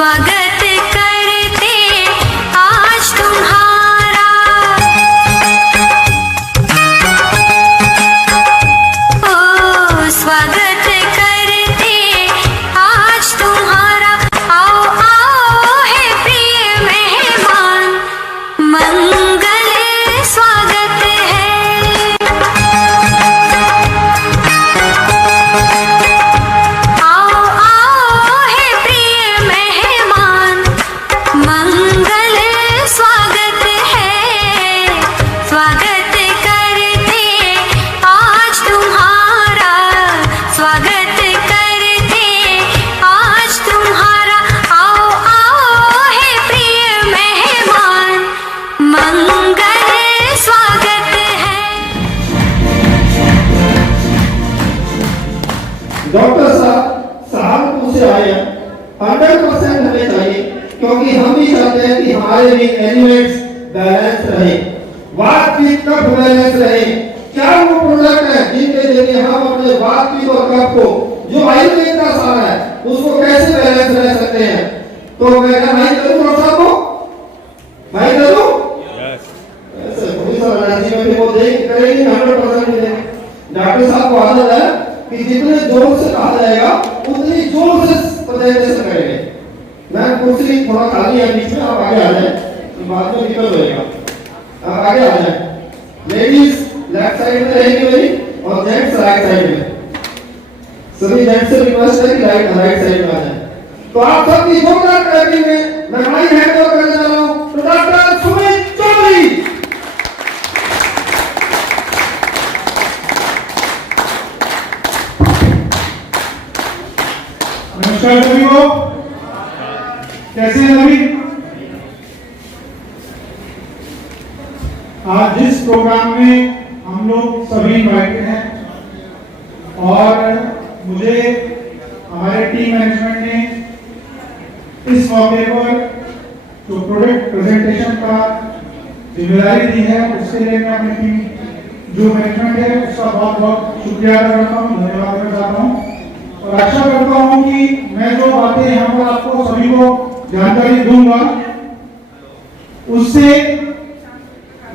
स्वागत करते आज तुम्हारा। ओ स्वागत करते आज तुम्हारा। आओ आओ है प्रिय मेहमान, मंगल स्वागत है। आओ आओ है प्रिय मेहमान, मंगल स्वागत है। स्वागत करते आज तुम्हारा, स्वागत करते आज तुम्हारा। आओ आओ है प्रिय मेहमान, मंगल स्वागत है। डॉक्टर साहब सहारनपुर से आए हैं, 100% हमें चाहिए, क्योंकि हम भी चाहते हैं कि हमारे भी एलिमेंट्स बैलेंस रहे, वातपित्त कफ बैलेंस रहे। क्या वो प्रोडक्ट है जिनके जरिए हम अपने वातपित्त और कफ को, जो आयुर्वेद का सार है, उसको कैसे बैलेंस रह सकते हैं? तो मैं क्या भाई करूं डॉक्टर साहब को, भाई करूं ऐसे थोड़ी सा एनर्जी में भी वो देख करेंगे, 100% मिलेंगे। डॉक्टर साहब को आदत है कि जितने जोर से कहा जाएगा उतनी जोर से प्रेजेंटेशन करेंगे। मैं कुर्सी थोड़ा खाली है बीच में, आप आगे आ जाए, बाद में निकल जाएगा। आप आगे आ जाए। लेडीज लेफ्ट साइड में रहेंगे मेरी, और जेंट्स राइट साइड में। सभी जेंट्स से रिक्वेस्ट है कि राइट साइड में आ जाए। तो आप सबकी जोरदार क्लैपिंग में मैं माइक हैंड ओवर करने जा रहा हूं तो डॉक्टर सुमित चौधरी। नमस्कार सभी को, कैसे हैं सभी? आज जिस प्रोग्राम में हम लोग सभी इनवाइटेड हैं और मुझे हमारे टीम मैनेजमेंट ने इस मौके पर जो प्रोडक्ट प्रेजेंटेशन का जिम्मेदारी दी है, उसके लिए मैं अपनी टीम जो मैनेजमेंट है उसका बहुत बहुत शुक्रिया अदा करता हूँ, धन्यवाद करना चाहता हूँ। और आशा करता हूं कि मैं जो बातें यहाँ पर आपको सभी को जानकारी दूंगा उससे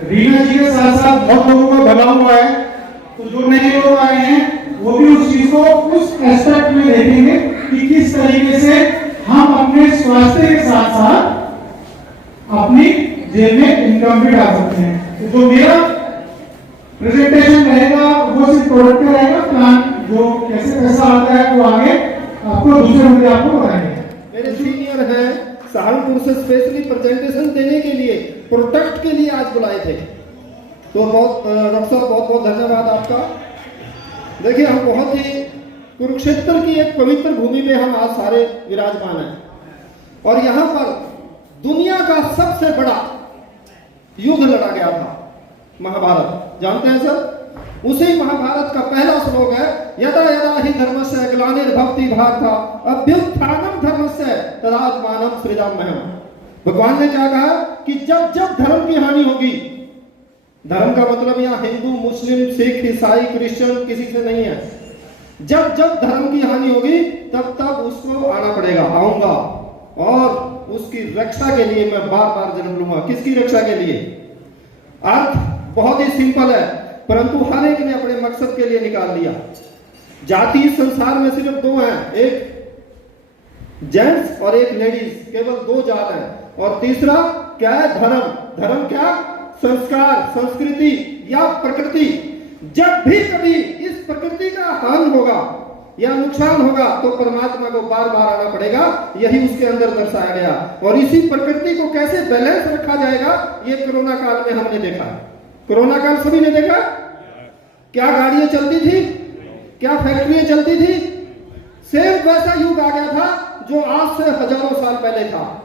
रीना जी के साथ साथ बहुत लोगों का भला हुआ है। तो जो नए लोग आए हैं वो भी उस चीज को उस एस्पेक्ट में देखेंगे कि किस तरीके से हम अपने स्वास्थ्य के साथ साथ अपनी जेब में इनकम भी डाल सकते हैं। तो जो मेरा प्रेजेंटेशन रहेगा वो सिर्फ प्रोडक्ट का रहेगा, प्लान जो कैसे पैसा आता है वो आगे आपको दूसरे मुद्दे आपको बताएंगे। मेरे सीनियर हैं सहारनपुर से स्पेशली प्रेजेंटेशन देने के लिए, प्रोडक्ट के लिए आज बुलाए थे। तो बहुत डॉक्टर साहब बहुत बहुत धन्यवाद आपका। देखिए हम बहुत ही कुरुक्षेत्र की एक पवित्र भूमि में हम आज सारे विराजमान हैं और यहाँ पर दुनिया का सबसे बड़ा युद्ध लड़ा गया था, महाभारत। जानते हैं सर? उसी महाभारत का पहला श्लोक है, यदा यदा हि धर्मस्य ग्लानिर्भवति भारत अभ्युत्थानं धर्मस्य तदात्मानं सृजाम्यहम्। भगवान ने क्या कहा कि जब जब धर्म की हानि होगी, धर्म का मतलब यहाँ हिंदू, मुस्लिम, सिख, ईसाई, क्रिश्चियन किसी से नहीं है। जब जब धर्म की हानि होगी तब तब उसको आना पड़ेगा, आऊंगा, और उसकी रक्षा के लिए मैं बार बार जन्म लूंगा। किसकी रक्षा के लिए? अर्थ बहुत ही सिंपल है, परंतु हर एक ने अपने मकसद के लिए निकाल लिया। जाति इस संसार में सिर्फ दो हैं, एक जेंट्स और एक लेडीज, केवल दो जात हैं। और तीसरा क्या है? धर्म। धर्म क्या? संस्कार, संस्कृति या प्रकृति। जब भी कभी इस प्रकृति का हानि होगा या नुकसान होगा तो परमात्मा को बार बार आना पड़ेगा। यही उसके अंदर दर्शाया गया। और इसी प्रकृति को कैसे बैलेंस रखा जाएगा ये कोरोना काल में हमने देखा। कोरोना काल सभी ने देखा। क्या गाड़ियां चलती थी, क्या फैक्ट्रियां चलती थी? सेम वैसा युग आ गया था जो आज से हजारों साल पहले था।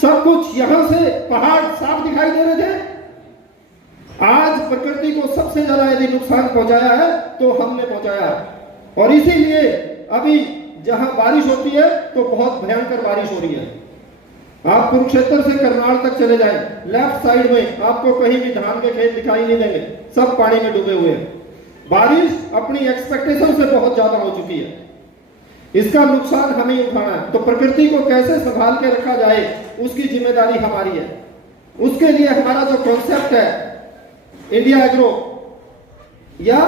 सब कुछ यहां से पहाड़ साफ दिखाई दे रहे थे। आज प्रकृति को सबसे ज्यादा यदि नुकसान पहुंचाया है तो हमने पहुंचाया है। और इसीलिए अभी जहां बारिश होती है तो बहुत भयंकर बारिश हो रही है। आप कुरुक्षेत्र से करनाल तक चले जाएं, लेफ्ट साइड में आपको कहीं भी धान के खेत दिखाई नहीं देंगे, सब पानी में डूबे हुए हैं। बारिश अपनी एक्सपेक्टेशन से बहुत ज्यादा हो चुकी है। इसका नुकसान हमें ही उठाना है। तो प्रकृति को कैसे संभाल के रखा जाए उसकी जिम्मेदारी हमारी है। उसके लिए हमारा जो कॉन्सेप्ट है इंडिया एग्रो या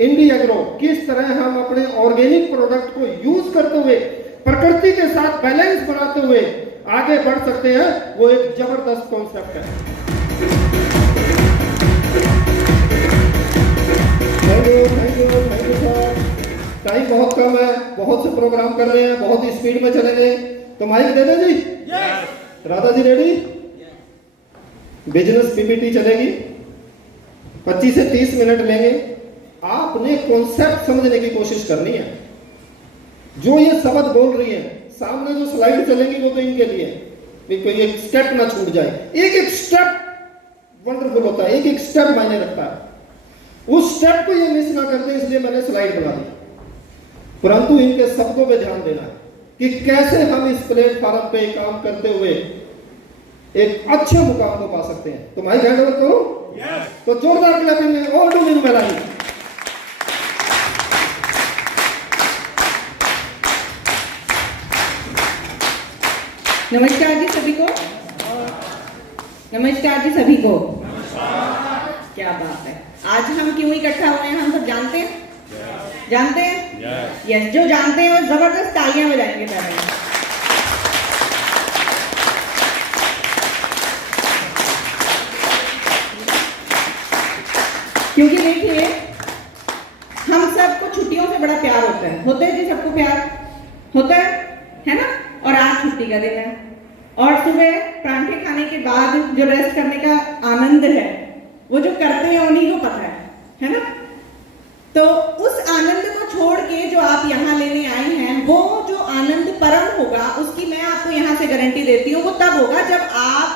इंडी एग्रो, किस तरह हम अपने ऑर्गेनिक प्रोडक्ट को यूज करते हुए प्रकृति के साथ बैलेंस बनाते हुए आगे बढ़ सकते हैं, वो एक जबरदस्त कॉन्सेप्ट है। Thank you sir. टाइम बहुत कम है, बहुत से प्रोग्राम कर रहे हैं, बहुत ही स्पीड में चलेंगे, तो माइक दे दें जी। Radha ji ready? Business PPT चलेगी, 25 से 30 मिनट लेंगे। आपने कॉन्सेप्ट समझने की कोशिश करनी है। जो ये शब्द बोल रही है, सामने जो स्लाइड चलेंगी वो तो इनके लिए, कोई एक स्टेप ना छूट जाए। एक एक स्टेप वंडरफुल होता है, एक एक स्टेप मायने रखता है। उस स्टेप को ये मिस ना कर दे, इसलिए मैंने स्लाइड बना दी। परंतु इनके शब्दों पे ध्यान देना है कि कैसे हम इस प्लेटफॉर्म पे काम करते हुए एक अच्छे मुकाम को पा सकते हैं। तो माइक हैंड ओवर करो। तो जोरदार क्लैपिंग में और डू इन मेलाई। नमस्कार जी सभी को। नमस्कार जी सभी को। क्या बात है, आज हम क्यों इकट्ठा हुए हैं हम सब जानते हैं? जानते हैं? यस, जो जानते हैं वो जबरदस्त तालियां बजाएंगे पहले। क्योंकि देखिए, हम सबको छुट्टियों से बड़ा प्यार होता है। होता है जी, सबको प्यार होता है ना? और आज छुट्टी का दिन है और सुबह परांठे खाने के बाद जो रेस्ट करने का आनंद है, वो जो करते हैं उन्हीं को पता है ना? तो उस आनंद को छोड़ के जो आप यहाँ लेने आए हैं, वो जो आनंद परम होगा, उसकी मैं आपको यहाँ से गारंटी देती हूँ। वो तब होगा जब आप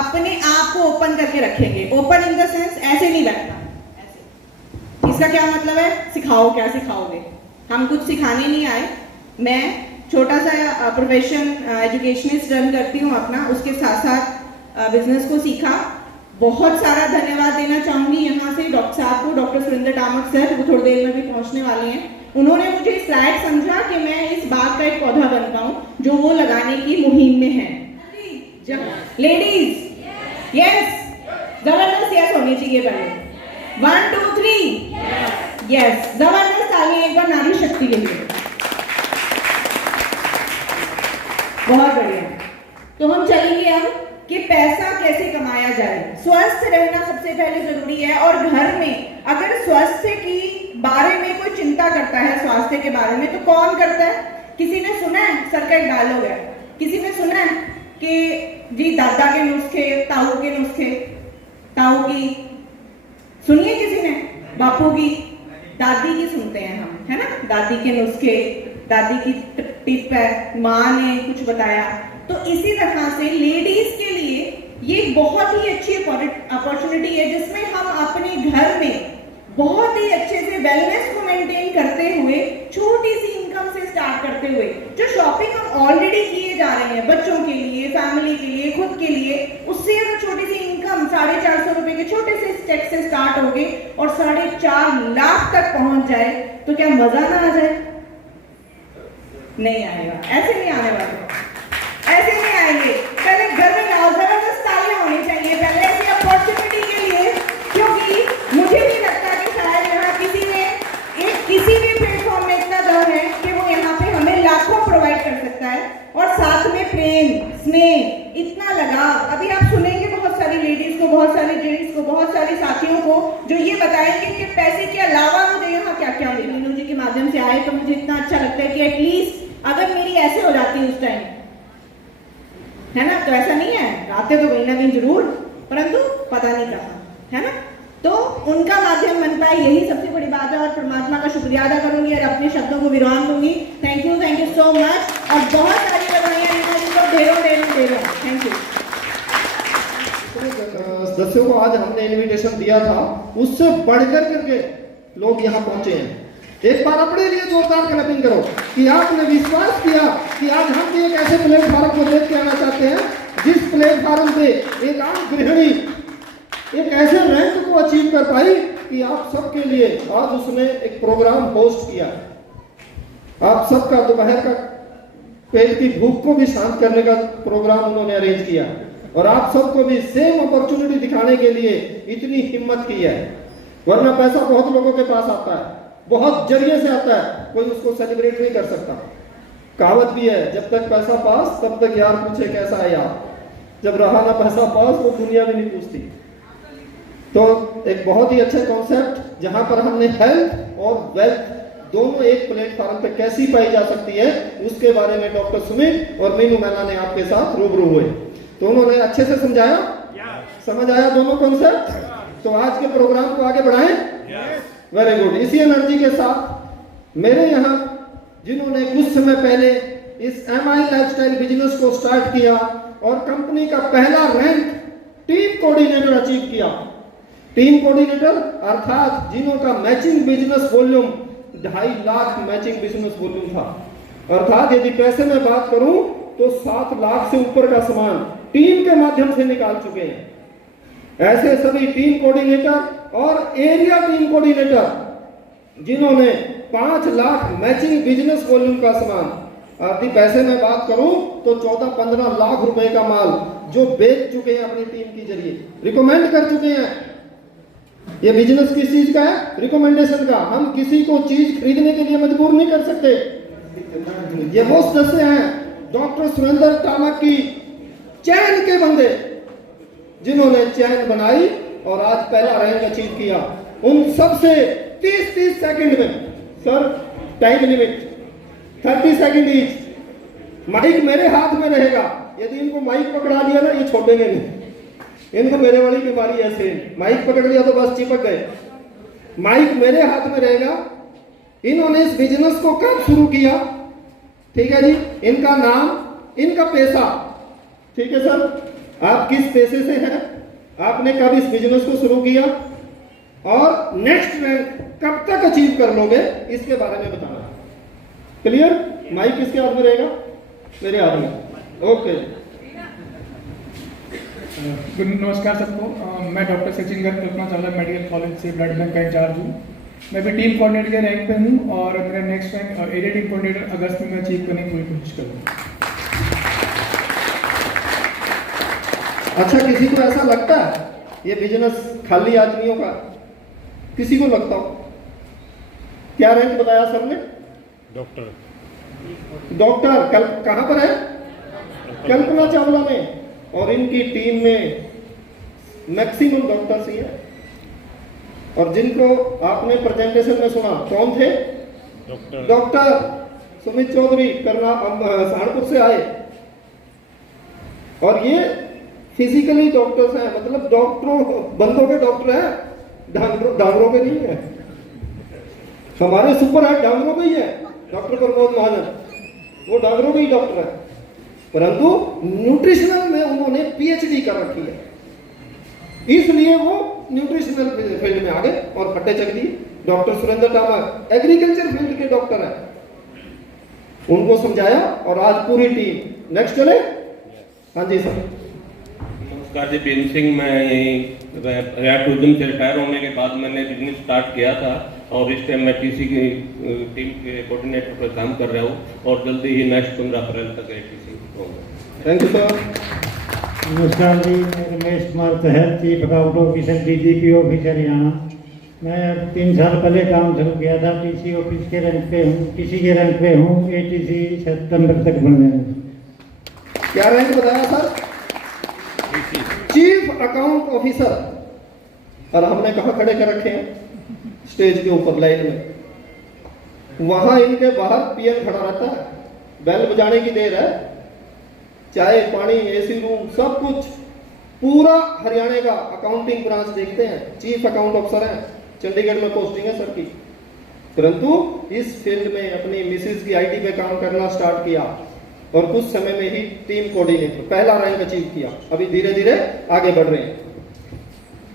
अपने आप को ओपन करके रखेंगे। ओपन इन द सेंस ऐसे नहीं बैठना। इसका क्या मतलब है? सिखाओ, क्या सिखाओगे? हम कुछ सिखाने नहीं आए। मैं छोटा सा प्रोफेशन एजुकेशनिस्ट रन करती हूँ अपना, उसके साथ साथ बिजनेस को सीखा। बहुत सारा धन्यवाद देना चाहूंगी यहाँ से डॉक्टर साहब को, डॉक्टर सुरेंद्र कामत सर, वो थोड़ी देर में भी पहुंचने वाले हैं। उन्होंने मुझे इस लायक समझा कि मैं इस बाग का एक पौधा बन पाऊं जो वो लगाने की मुहिम में है। लेडीज यस, जबरदस्त यस होनी चाहिए पहले। 1 2 3 यस, जबरदस्त तालियां एक बार नारी शक्ति के लिए। बहुत बढ़िया। तो हम चलेंगे अब कि पैसा कैसे कमाया जाए। स्वस्थ रहना सबसे पहले जरूरी है। और घर में अगर स्वास्थ्य की बारे में कोई चिंता करता है, स्वास्थ्य के बारे में, तो कौन करता है? किसी ने सुना है? सर का एक डायलॉग है, किसी ने सुना है कि जी दादा के नुस्खे, ताऊ के नुस्खे, ताऊ की सुनिए, किसी ने बापू की, दादी की सुनते हैं हम, है ना? दादी के नुस्खे, दादी की टिप है, माँ ने कुछ बताया। तो इसी तरह से लेडीज के लिए ये बहुत ही अच्छी अपॉर्चुनिटी है जिसमें हम अपने घर में बहुत ही अच्छे से वेलनेस को मेंटेन करते हुए, छोटी सी इनकम से स्टार्ट करते हुए, जो शॉपिंग हम ऑलरेडी किए जा रहे हैं बच्चों के लिए, फैमिली के लिए, खुद के लिए, उससे अगर छोटी सी इनकम 450 रुपए के छोटे से स्टेप से स्टार्ट होगी और 4.5 लाख तक पहुंच जाए, तो क्या मजा ना आ जाए? नहीं आएगा, ऐसे नहीं आने वाले, ऐसे नहीं आएंगे। पहले घर में लाओ, जबरदस्त तालियां होनी चाहिए पहले ऐसी अपॉर्चुनिटी के लिए, क्योंकि मुझे नहीं लगता कि शायद यहाँ किसी ने किसी भी प्लेटफॉर्म में इतना दम है कि वो यहाँ पे हमें लाखों प्रोवाइड कर सकता है। और साथ में प्रेम, स्नेह, इतना लगाव। अभी आप सुनेंगे बहुत सारी लेडीज को, बहुत सारे जेंट्स को, बहुत सारे साथियों को जो ये बताएंगे कि पैसे के अलावा मुझे यहाँ क्या क्या मिला। मीनू जी के माध्यम से आए तो मुझे इतना अच्छा लगता है कि एटलीस्ट अगर मेरी ऐसे हो जाती उस टाइम, है ना? तो ऐसा नहीं है, आते तो कहीं ना कहीं जरूर, परंतु पता नहीं कहा, है ना? तो उनका माध्यम बन पाए, यही सबसे बड़ी बात है। और परमात्मा का शुक्रिया अदा करूंगी और अपने शब्दों को विराम दूंगी। Thank you so much. और बहुत सारी बधाइयां जिनको ढेरों। Thank you. सदस्यों को आज हमने इनविटेशन दिया था, उससे बढ़कर करके लोग यहाँ पहुंचे हैं। एक बार अपने लिए जोरदार क्लैपिंग करो कि आपने विश्वास किया कि आज हम भी एक ऐसे प्लेटफॉर्म को देख के आना चाहते हैं जिस प्लेटफॉर्म पे एक आम गृहिणी एक ऐसे रैंक को अचीव कर पाई कि आप सबके लिए आज उसने एक प्रोग्राम होस्ट किया। आप सबका दोपहर का पेट की भूख को भी शांत करने का प्रोग्राम उन्होंने अरेंज किया और आप सबको भी सेम अपॉर्चुनिटी दिखाने के लिए इतनी हिम्मत की है। वरना पैसा बहुत लोगों के पास आता है, बहुत जरिए से आता है, कोई उसको सेलिब्रेट नहीं कर सकता। कहावत भी है, जब तक पैसा पास तब तक यार पूछे कैसा है यार, जब रहा ना पैसा पास वो दुनिया भी नहीं पूछती। तो एक बहुत ही अच्छा कॉन्सेप्ट जहां पर हमने हेल्थ और वेल्थ दोनों एक प्लेटफॉर्म पे कैसी पाई जा सकती है उसके बारे में डॉक्टर सुमित और मीनू मैना ने आपके साथ रूबरू हुए। तो उन्होंने अच्छे से समझाया, समझ आया दोनों कॉन्सेप्ट। तो आज के प्रोग्राम को आगे बढ़ाएं। Very good. इसी एनर्जी के साथ मेरे यहाँ जिन्होंने कुछ समय पहले इस MI लाइफस्टाइल बिजनेस को स्टार्ट किया और कंपनी का पहला रैंक टीम कोऑर्डिनेटर अचीव किया। टीम कोऑर्डिनेटर अर्थात जिन्हों का matching business volume 2.5 lakh matching business volume था। अर्थात यदि पैसे में बात करूं तो 7 लाख से ऊपर का सामान टीम के माध्यम से निकाल चुके हैं। ऐसे सभी टीम कोऑर्डिनेटर और एरिया टीम कोऑर्डिनेटर जिन्होंने 5 लाख मैचिंग बिजनेस वॉल्यूम का सामान, यदि पैसे में बात करूं तो 14-15 लाख रुपए का माल जो बेच चुके हैं अपनी टीम के जरिए, रिकमेंड कर चुके हैं। ये बिजनेस किस चीज का है? रिकमेंडेशन का। हम किसी को चीज खरीदने के लिए मजबूर नहीं कर सकते। ये वो सदस्य हैं डॉक्टर सुरेंद्र टामक की चैन के बंदे जिन्होंने चैन बनाई और आज पहला रैंक अचीव किया। उन सबसे 30 सेकंड में, sir time limit 30 second each. Mic मेरे हाथ में रहेगा, यदि इनको माइक पकड़ा लिया ना ये छोड़ेंगे नहीं। इनको मेरे वाली बीमारी ऐसे, माइक पकड़ लिया तो बस चिपक गए। माइक मेरे हाथ में रहेगा। इन्होंने इस बिजनेस को कब शुरू किया? ठीक है जी, इनका नाम, इनका पैसा। ठीक है सर, आप किस पैसे से हैं, आपने कब इस बिजनेस को शुरू किया और नेक्स्ट रैंक कब तक अचीव कर लोगे इसके बारे में बताना। क्लियर? माइक किसके हाथ में रहेगा? मेरे हाथ में। ओके। नमस्कार सबको। मैं doctor Sachin Garg Kalpana Chawla medical college से ब्लड बैंक का इंचार्ज हूँ। मैं भी टीम कोऑर्डिनेटर के रैंक पे हूँ और मेरा next rank area team coordinator अगस्त में मैं अचीव करने की पूरी कोशिश करूँगा। अच्छा, किसी को ऐसा लगता है ये बिजनेस खाली आदमियों का? किसी को लगता हो? क्या रैंक बताया सर ने? डॉक्टर कहां पर है? कल्पना चावला में। और इनकी टीम में मैक्सिमम डॉक्टर्स ही है। और जिनको आपने प्रेजेंटेशन में सुना कौन थे? डॉक्टर सुमित चौधरी सहारनपुर से आए। और ये फिजिकली डॉक्टर्स हैं, मतलब डॉक्टरों बंदों के डॉक्टर हैं, डांगरों के नहीं है। हमारे सुपर है डांगरों के ही है। डॉक्टर प्रमोद महाजन वो डांगरों के ही डॉक्टर है, परंतु न्यूट्रिशनल में उन्होंने PhD कर रखी है, इसलिए वो न्यूट्रिशनल फील्ड में आ गए और फट्टे चक दिए। डॉक्टर सुरेंद्र टामक एग्रीकल्चर फील्ड के डॉक्टर हैं, उनको समझाया और आज पूरी टीम। नेक्स्ट चले। हाँ जी सर। नमस्कार जी, बीन सिंह। मैं रिया टूरिज्म से रिटायर होने के बाद मैंने बिजनेस स्टार्ट किया था और इस टाइम मैं TC की टीम के कोऑर्डिनेटर पर काम कर रहा हूँ और जल्दी ही नेक्स्ट 15 अप्रैल तक TC होगा। Thank you sir. नमस्कार जी, मैं रमेश कुमार तहत chief account officer DGP officer Haryana. मैं 3 साल पहले काम शुरू किया था। TC ऑफिस के रैंक पे हूँ, TC के रैंक पे हूँ। ATC सितंबर तक बनने में। क्या रैंक बताया सर? Chief account officer. और हमने कहा खड़े कर रखे हैं? स्टेज के ऊपर लाइन में। वहां इनके बाहर पीएन खड़ा रहता है, बेल बजाने की देर है, चाय पानी AC रूम सब कुछ पूरा हरियाणा का अकाउंटिंग ब्रांच देखते हैं। चीफ अकाउंट ऑफिसर है, चंडीगढ़ में पोस्टिंग है सर की। परंतु इस फील्ड में अपनी मिसेज की IT पे काम करना स्टार्ट किया और कुछ समय में ही टीम कोऑर्डिनेटर पहला रैंक अचीव किया। अभी धीरे धीरे आगे बढ़ रहे हैं।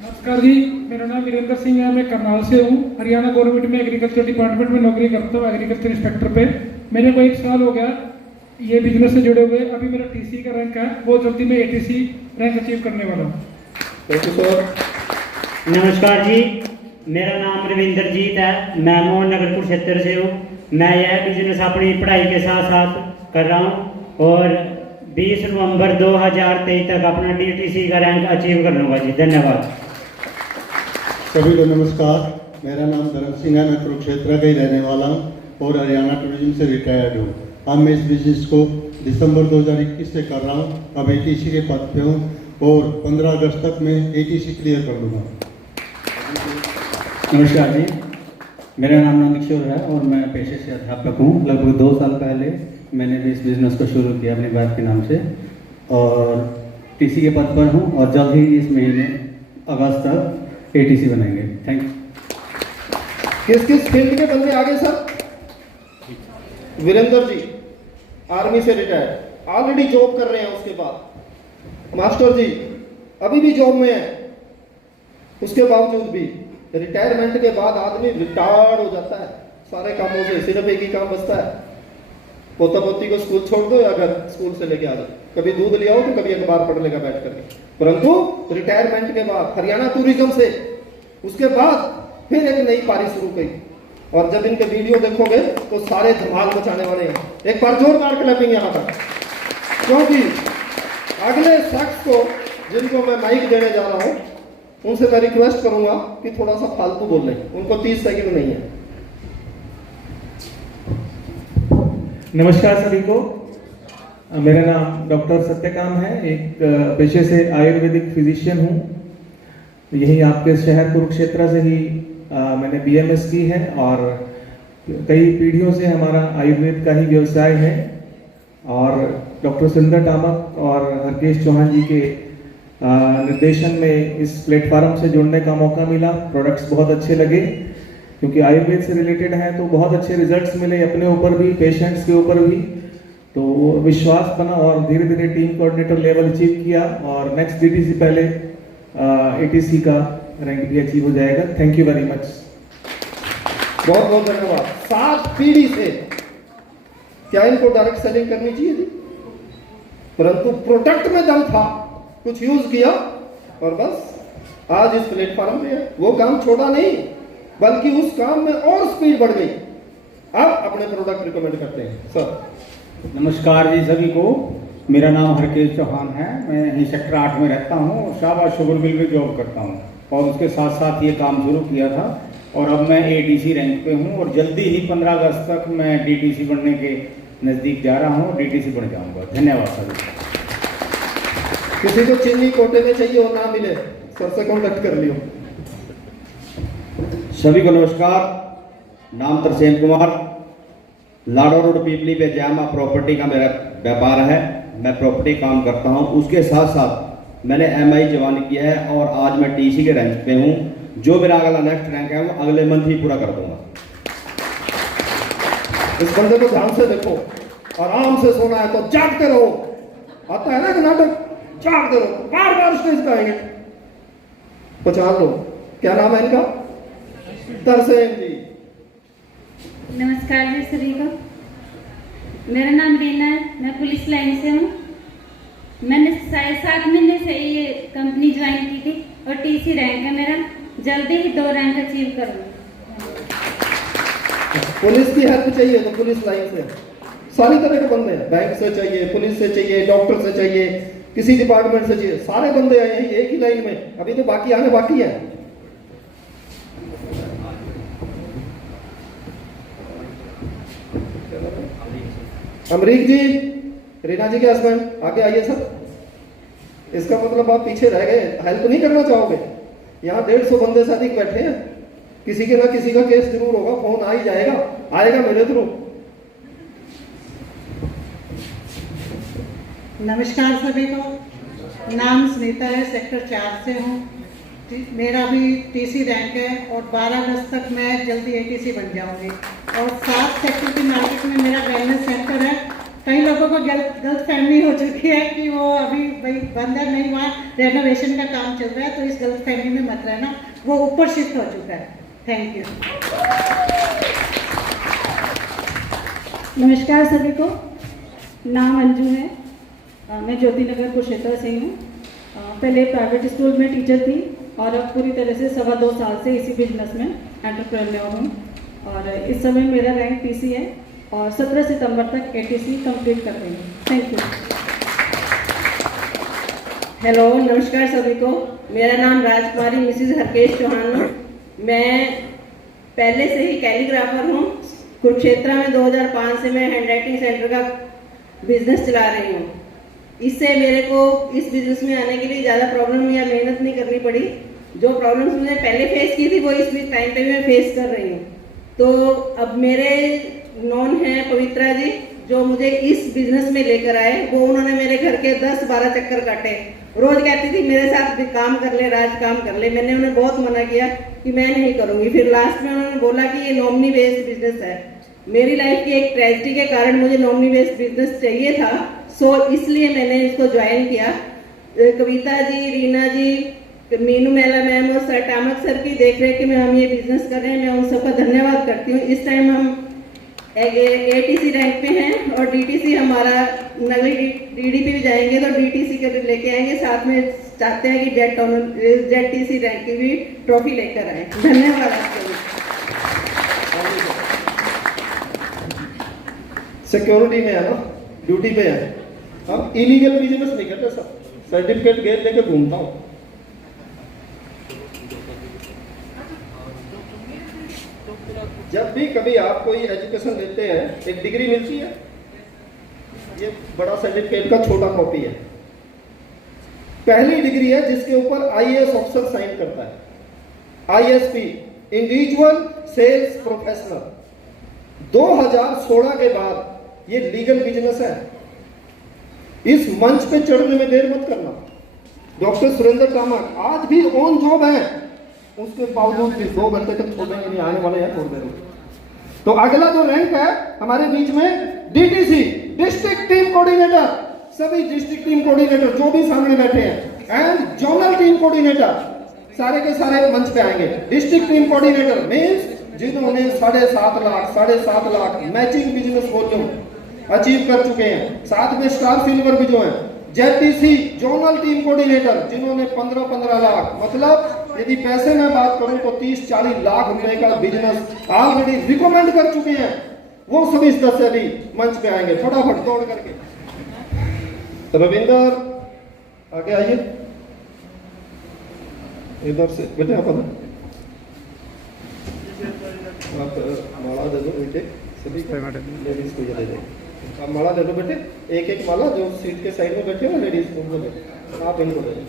नमस्कार जी, मेरा नाम वीरेंद्र सिंह है। मैं करनाल से हूँ। हरियाणा गवर्नमेंट में एग्रीकल्चर डिपार्टमेंट में नौकरी करता हूँ, एग्रीकल्चर इंस्पेक्टर पे। मेरे को 1 साल हो गया ये बिजनेस से जुड़े हुए। अभी मेरा TC का रैंक है, बहुत जल्दी मैं ATC रैंक अचीव करने वाला हूँ। Thank you sir. नमस्कार जी, मेरा नाम रविंदरजीत है। मैं मोहन नगर कुरुक्षेत्र से हूँ। मैं यह बिजनेस अपनी पढ़ाई के साथ साथ कर रहा हूँ और 20 नवंबर 2023 तक अपना DTC का रैंक अचीव कर लूँगा जी। धन्यवाद। सभी को नमस्कार। मेरा नाम धर्म सिंह है, मैं कुरुक्षेत्र का ही रहने वाला हूँ और हरियाणा टूरिज्म से रिटायर्ड हूँ। अब मैं इस बिजनेस को दिसंबर 2021 से कर रहा हूँ। अब ATC के पद पे हूँ और 15 अगस्त तक मैं ATC क्लियर कर लूँगा। नमस्कार जी, मेरा नाम नंदकिशोर है और मैं पेशे से अध्यापक हूँ। लगभग 2 साल पहले मैंने भी इस बिज़नेस को शुरू किया अपनी वाइफ के नाम से और TC के पद पर हूँ और जल्द ही इस महीने अगस्त तक ATC बनेंगे। Thank you. किस किस फील्ड के बंदे आगे सर? वीरेंद्र जी आर्मी से रिटायर्ड, ऑलरेडी जॉब कर रहे हैं। उसके बाद मास्टर जी अभी भी जॉब में है, उसके बावजूद भी रिटायरमेंट के बाद आदमी रिटायर्ड हो जाता है सारे कामों से, सिर्फ एक ही काम बचता है, पोता पोती को स्कूल छोड़ दो या घर स्कूल से लेके आ जाओ, कभी दूध ले आओ तो कभी अखबार पढ़ लेगा बैठ करके। परंतु रिटायरमेंट के बाद हरियाणा टूरिज्म से उसके बाद फिर एक नई पारी शुरू की और जब इनके वीडियो देखोगे तो सारे धमाल मचाने वाले हैं। एक बार जोरदार क्लैपिंग यहाँ पर, क्योंकि अगले शख्स को जिनको मैं माइक देने जा रहा हूँ उनसे मैं रिक्वेस्ट करूंगा कि थोड़ा सा फालतू बोल लें, उनको 30 सेकंड नहीं है। नमस्कार सभी को, मेरा नाम डॉक्टर सत्यकाम है। एक पेशे से आयुर्वेदिक फिजिशियन हूँ। यही आपके शहर कुरुक्षेत्र से ही मैंने BMS की है और कई पीढ़ियों से हमारा आयुर्वेद का ही व्यवसाय है और डॉक्टर सुंदर टामक और हरकेश चौहान जी के निर्देशन में इस प्लेटफार्म से जुड़ने का मौका मिला। प्रोडक्ट्स बहुत अच्छे लगे क्योंकि आयुर्वेद से रिलेटेड हैं तो बहुत अच्छे रिजल्ट्स मिले अपने ऊपर भी, पेशेंट्स के ऊपर भी, तो विश्वास बना और धीरे धीरे टीम कोऑर्डिनेटर लेवल अचीव किया और नेक्स्ट DTC पहले ATC का रैंक भी अचीव हो जाएगा। Thank you very much. बहुत बहुत धन्यवाद। 7 पीढ़ी से क्या इनको डायरेक्ट सेलिंग करनी चाहिए थी, परंतु प्रोडक्ट में दम था, कुछ यूज किया और बस आज इस प्लेटफॉर्म पे है। वो काम छोड़ा नहीं बल्कि उस काम में और स्पीड बढ़ गई। अब अपने प्रोडक्ट रिकमेंड करते हैं सर। नमस्कार जी सभी को, मेरा नाम हरकेश चौहान है। मैं यहीं सेक्टर 8 में रहता हूँ और शाहबाद शुगर मिल में जॉब करता हूँ और उसके साथ साथ ये काम शुरू किया था और अब मैं ATC रैंक पे हूँ और जल्दी ही 15 अगस्त तक मैं DTC बनने के नज़दीक जा रहा हूँ, DTC बन जाऊँगा। धन्यवाद सभी। किसी को चीनी कोटे में चाहिए और ना मिले, सर से कॉन्टेक्ट कर लियो। सभी को नमस्कार, नाम तरसेम कुमार, लाडो रोड पीपली पे जामा प्रॉपर्टी का मेरा व्यापार है। मैं प्रॉपर्टी काम करता हूं, उसके साथ साथ मैंने MI जवान किया है और आज मैं TC के रैंक पे हूं। जो मेरा अगला नेक्स्ट रैंक है वो अगले मंथ ही पूरा कर दूंगा। इस बंदे को ध्यान से देखो, आराम से सोना है तो जागते रहो। आता है ना कि नाटक, जागते रहो, बार बार स्टेज पे आएंगे। 50 लोग, क्या नाम है इनका? तरसेम जी। नमस्कार जी सभी को, मेरा नाम रीना है, मैं पुलिस लाइन से हूँ। मैंने 7.5 महीने से ये कंपनी ज्वाइन की थी और TC रैंक है मेरा, जल्दी ही 2 रैंक अचीव करूँगा। पुलिस की हेल्प चाहिए तो पुलिस लाइन से सारी तरह के बंदे हैं, बैंक से चाहिए, पुलिस से चाहिए, डॉक्टर से चाहिए, किसी डिपार्टमेंट से चाहिए, सारे बंदे आए हैं एक ही लाइन में। अभी तो बाकी आने बाकी है। अमरीक जी, रीना जी के हस्बैंड, आगे आइए सर। इसका मतलब आप पीछे रह गए, हेल्प नहीं करना चाहोगे? यहाँ 150 बंदे से अधिक बैठे हैं, किसी के ना किसी का केस जरूर होगा, फोन आ ही जाएगा, आएगा मेरे थ्रू। नमस्कार सभी को, नाम सुनीता है, सेक्टर 4 से हूँ। मेरा भी TC रैंक है और 12 अगस्त तक मैं जल्दी ATC बन जाऊंगी। और 7 सेक्टर की मार्केट में मेरा वेलनेस सेंटर है। कई लोगों को गलत फहमी हो चुकी है कि वो अभी भाई बंद है, नहीं, वहाँ रेनोवेशन का काम चल रहा है, तो इस गलत फहमी में मत रहना, वो ऊपर शिफ्ट हो चुका है। Thank you. नमस्कार सभी को, नाम अंजू है, मैं ज्योति नगर कुरुक्षेत्र से हूँ। पहले प्राइवेट स्कूल में टीचर थी और अब पूरी तरह से 2.25 साल से इसी बिजनेस में एंटरप्रेन्योर हूँ। और इस समय मेरा रैंक टीसी है और 17 सितंबर तक एटीसी कंप्लीट कर रही हूँ। Thank you. हेलो, नमस्कार सभी को। मेरा नाम राजकुमारी मिसिज हरकेश चौहान है। मैं पहले से ही कैलीग्राफर हूँ। कुरुक्षेत्र में 2005 से मैं हैंड राइटिंग सेंटर का बिजनेस चला रही हूँ। इससे मेरे को इस बिजनेस में आने के लिए ज़्यादा प्रॉब्लम या मेहनत नहीं करनी पड़ी। जो प्रॉब्लम्स मुझे पहले फेस की थी वो इस टाइम पे मैं फेस कर रही हूँ। तो अब मेरे नॉन हैं पवित्रा जी, जो मुझे इस बिजनेस में लेकर आए। वो उन्होंने मेरे घर के 10-12 चक्कर काटे। रोज कहती थी मेरे साथ भी काम कर ले, राज काम कर ले। मैंने उन्हें बहुत मना किया कि मैं नहीं करूँगी। फिर लास्ट में उन्होंने बोला कि ये नॉमिनी बेस्ड बिजनेस है। मेरी लाइफ की एक ट्रेजेडी के कारण मुझे नॉमिनी बेस्ड बिजनेस चाहिए था, सो इसलिए मैंने इसको ज्वाइन किया। कविता जी, रीना जी, मीनू मेला मैम और सर टामक सर की देखरेख में हम ये बिजनेस कर रहे हैं। मैं उन सबका धन्यवाद करती हूँ। इस टाइम हम एटीसी रैंक पे हैं और डीटीसी हमारा नगरी डीडीपी भी जाएंगे तो डीटीसी के लेके आएंगे। साथ में चाहते हैं कि जेडटीसी रैंक की भी ट्रॉफी लेकर आए। धन्यवाद आपके लिए। सिक्योरिटी में है ना, ड्यूटी पे है। हम इलीगल बिजनेस नहीं करते सर। सर्टिफिकेट गेट लेके घूमता हूँ। जब भी कभी आप कोई एजुकेशन लेते हैं, एक डिग्री मिलती है। ये बड़ा सर्टिफिकेट का छोटा कॉपी है। पहली डिग्री है जिसके ऊपर आईएएस ऑफिसर साइन करता है। ISP, individual cells professional. 2016 के बाद ये लीगल बिजनेस है। इस मंच पे चढ़ने में देर मत करना। डॉक्टर सुरेंद्र कामत आज भी ऑन जॉब है, उसके बावजूद भी 2 घंटे तक छोड़ेंगे नहीं, आने वाले हैं थोड़ी देर में। तो अगला जो रैंक है हमारे बीच में डीटीसी, डिस्ट्रिक्ट टीम कोऑर्डिनेटर। सभी डिस्ट्रिक्ट टीम कोऑर्डिनेटर जो भी सामने बैठे हैं एंड जोनल टीम कोऑर्डिनेटर सारे के सारे मंच पे आएंगे। डिस्ट्रिक्ट टीम कोऑर्डिनेटर मींस जिन्होंने 7.5 lakh matching business volume achieve कर चुके हैं। साथ में स्टार सिल्वर भी जो है। जेडटीसी जोनल टीम कोऑर्डिनेटर जिन्होंने 15 लाख, मतलब यदि पैसे में बात करूं तो 30-40 लाख रुपए का बिजनेस ऑलरेडी रिकमेंड कर चुके हैं। वो सभी सदस्य भी मंच पे आएंगे फटाफट दौड़ करके। रविंदर आगे आइए, इधर से बेटे आप माला दे दो बेटे, सभी लेडीज को ये दे दो। आप माला दे दो बेटे, एक माला जो सीट के साइड में बैठे हो लेडीज को आप इनको दे दो।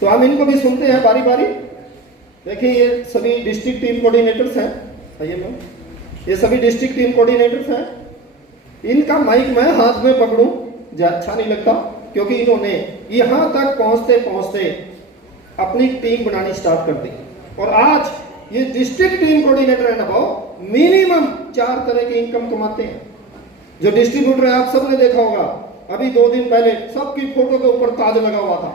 तो हम इनको भी सुनते हैं बारी बारी। देखिए ये सभी डिस्ट्रिक्ट टीम कोऑर्डिनेटर्स हैं। आइए मैम, ये सभी डिस्ट्रिक्ट टीम कोऑर्डिनेटर्स हैं। इनका माइक मैं हाथ में पकड़ूं अच्छा नहीं लगता, क्योंकि इन्होंने यहाँ तक पहुँचते पहुँचते अपनी टीम बनानी स्टार्ट कर दी। और आज ये डिस्ट्रिक्ट टीम कोऑर्डिनेटर है ना भाव, मिनिमम 4 तरह की इनकम कमाते हैं। जो डिस्ट्रीब्यूटर है आप सबने देखा होगा, अभी 2 दिन पहले सबकी फोटो के ऊपर ताज लगा हुआ था,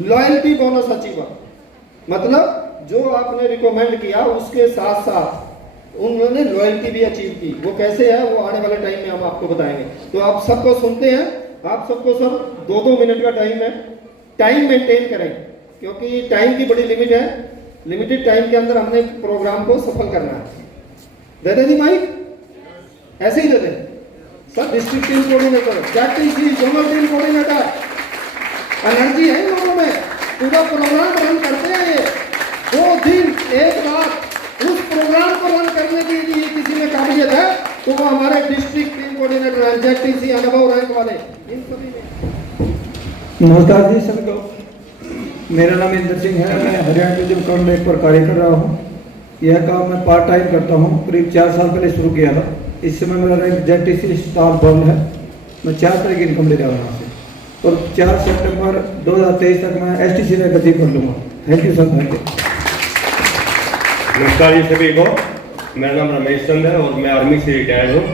लॉयल्टी बोनस अचीवर। मतलब जो आपने रिकमेंड किया उसके साथ साथ उन्होंने लॉयल्टी भी अचीव की। वो कैसे है वो आने वाले टाइम में हम आपको बताएंगे। तो आप सबको सुनते हैं, आप सबको सब 2-2 मिनट का टाइम है। टाइम मेंटेन करें क्योंकि टाइम की बड़ी लिमिट है। लिमिटेड टाइम के अंदर हमने प्रोग्राम को सफल करना है। दे दे दी माइक, ऐसे ही दे दे सब। District team coordinator, ZTC zonal team coordinator, energy है इन लोगों में। पूरा प्रोग्राम रन करते हैं ये 2 दिन 1 रात। उस प्रोग्राम को रन करने के लिए किसी में काबिलियत है तो वो हमारे डिस्ट्रिक्ट टीम कोऑर्डिनेटर हैं, जेडटीसी अनुभव रैंक वाले, इन सभी ने। नमस्कार जी सभी को, मेरा नाम इंद्र सिंह है। मैं हरियाणा टूरिज्म कॉर्पोरेट पर कार्य कर रहा हूँ। यह काम मैं पार्ट टाइम करता हूँ। करीब 4 साल पहले शुरू किया था। इस समय मेरा रैंक जेडटीसी स्टार बर्न है। मैं 4 तरह की इनकम ले रहा हूँ यहाँ से, और 4 सितंबर 2023 तक मैं एसटीसी रैंक अचीव कर लूँगा। Thank you sir, thank you. नमस्कार जी सभी को, मेरा नाम रमेश चंद है और मैं आर्मी से रिटायर्ड हूँ।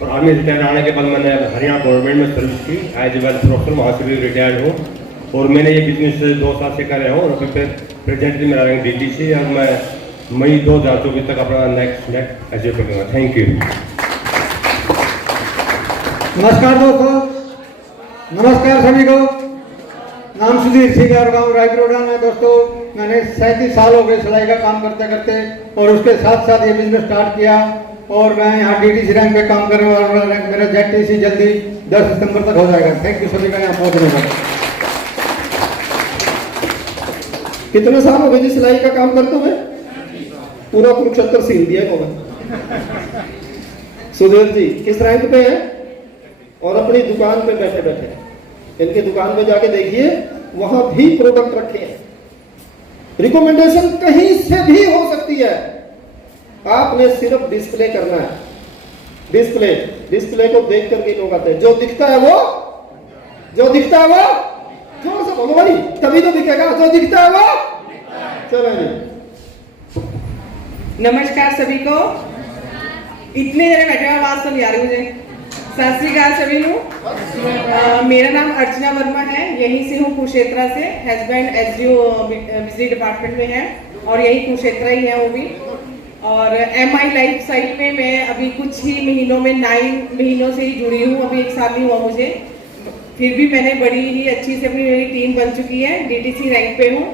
और आर्मी से रिटायर आने के बाद मैंने हरियाणा गवर्नमेंट में सर्विस की एज ए वेल प्रोफेसर, वहाँ से भी रिटायर्ड हूँ। और मैंने ये बिजनेस 2 साल से कर रहा हूँ। और अभी प्रेजेंटली मेरा रैंक डीटीसी और मैं मई 2024 तक अपना नेक्स्ट अचीव करूँगा। Thank you. नमस्कार दोस्तों, नमस्कार सभी को। नाम सुधीर सिंह और गाँव रायपुरा में। दोस्तों मैंने 37 साल हो गए सिलाई का काम करते करते, और उसके साथ साथ ये बिजनेस स्टार्ट किया, और मैं यहाँ DTC रैंक पे काम करने वाला। रैंक मेरा ZTC जल्दी 10 सितंबर तक हो जाएगा। थैंक यू सभी का यहाँ पहुँचने का। कितने साल हो गए जी सिलाई का काम करते हुए? पूरा कुरुक्षेत्र सील दिया होगा। सुधीर जी किस रैंक पे है और अपनी दुकान पे बैठे बैठे, इनकी दुकान पे जाके देखिए, वहां भी प्रोडक्ट रखे हैं। रिकमेंडेशन कहीं से भी हो सकती है, आपने सिर्फ डिस्प्ले करना है। डिस्प्ले को देख करके लोग आते हैं। जो दिखता है वो जोर से बोलो भाई, तभी तो दिखेगा। जो दिखता है वो चलो जी। नमस्कार सभी को। इतने जने बैठे हुए आवाज तो नहीं आ रही मुझे। सत श्री अकाल सभी को। मेरा नाम अर्चना वर्मा है, यहीं से हूँ कुरुक्षेत्र से। हस्बैंड SDO बिजली डिपार्टमेंट में है और यही कुरुक्षेत्र ही है वो भी। और MI लाइफ साइट पे मैं अभी कुछ ही महीनों में 9 महीनों से ही जुड़ी हूँ, अभी 1 साल नहीं हुआ मुझे। फिर भी मैंने बड़ी ही अच्छी से अपनी मेरी टीम बन चुकी है। DTC रैंक पे हूँ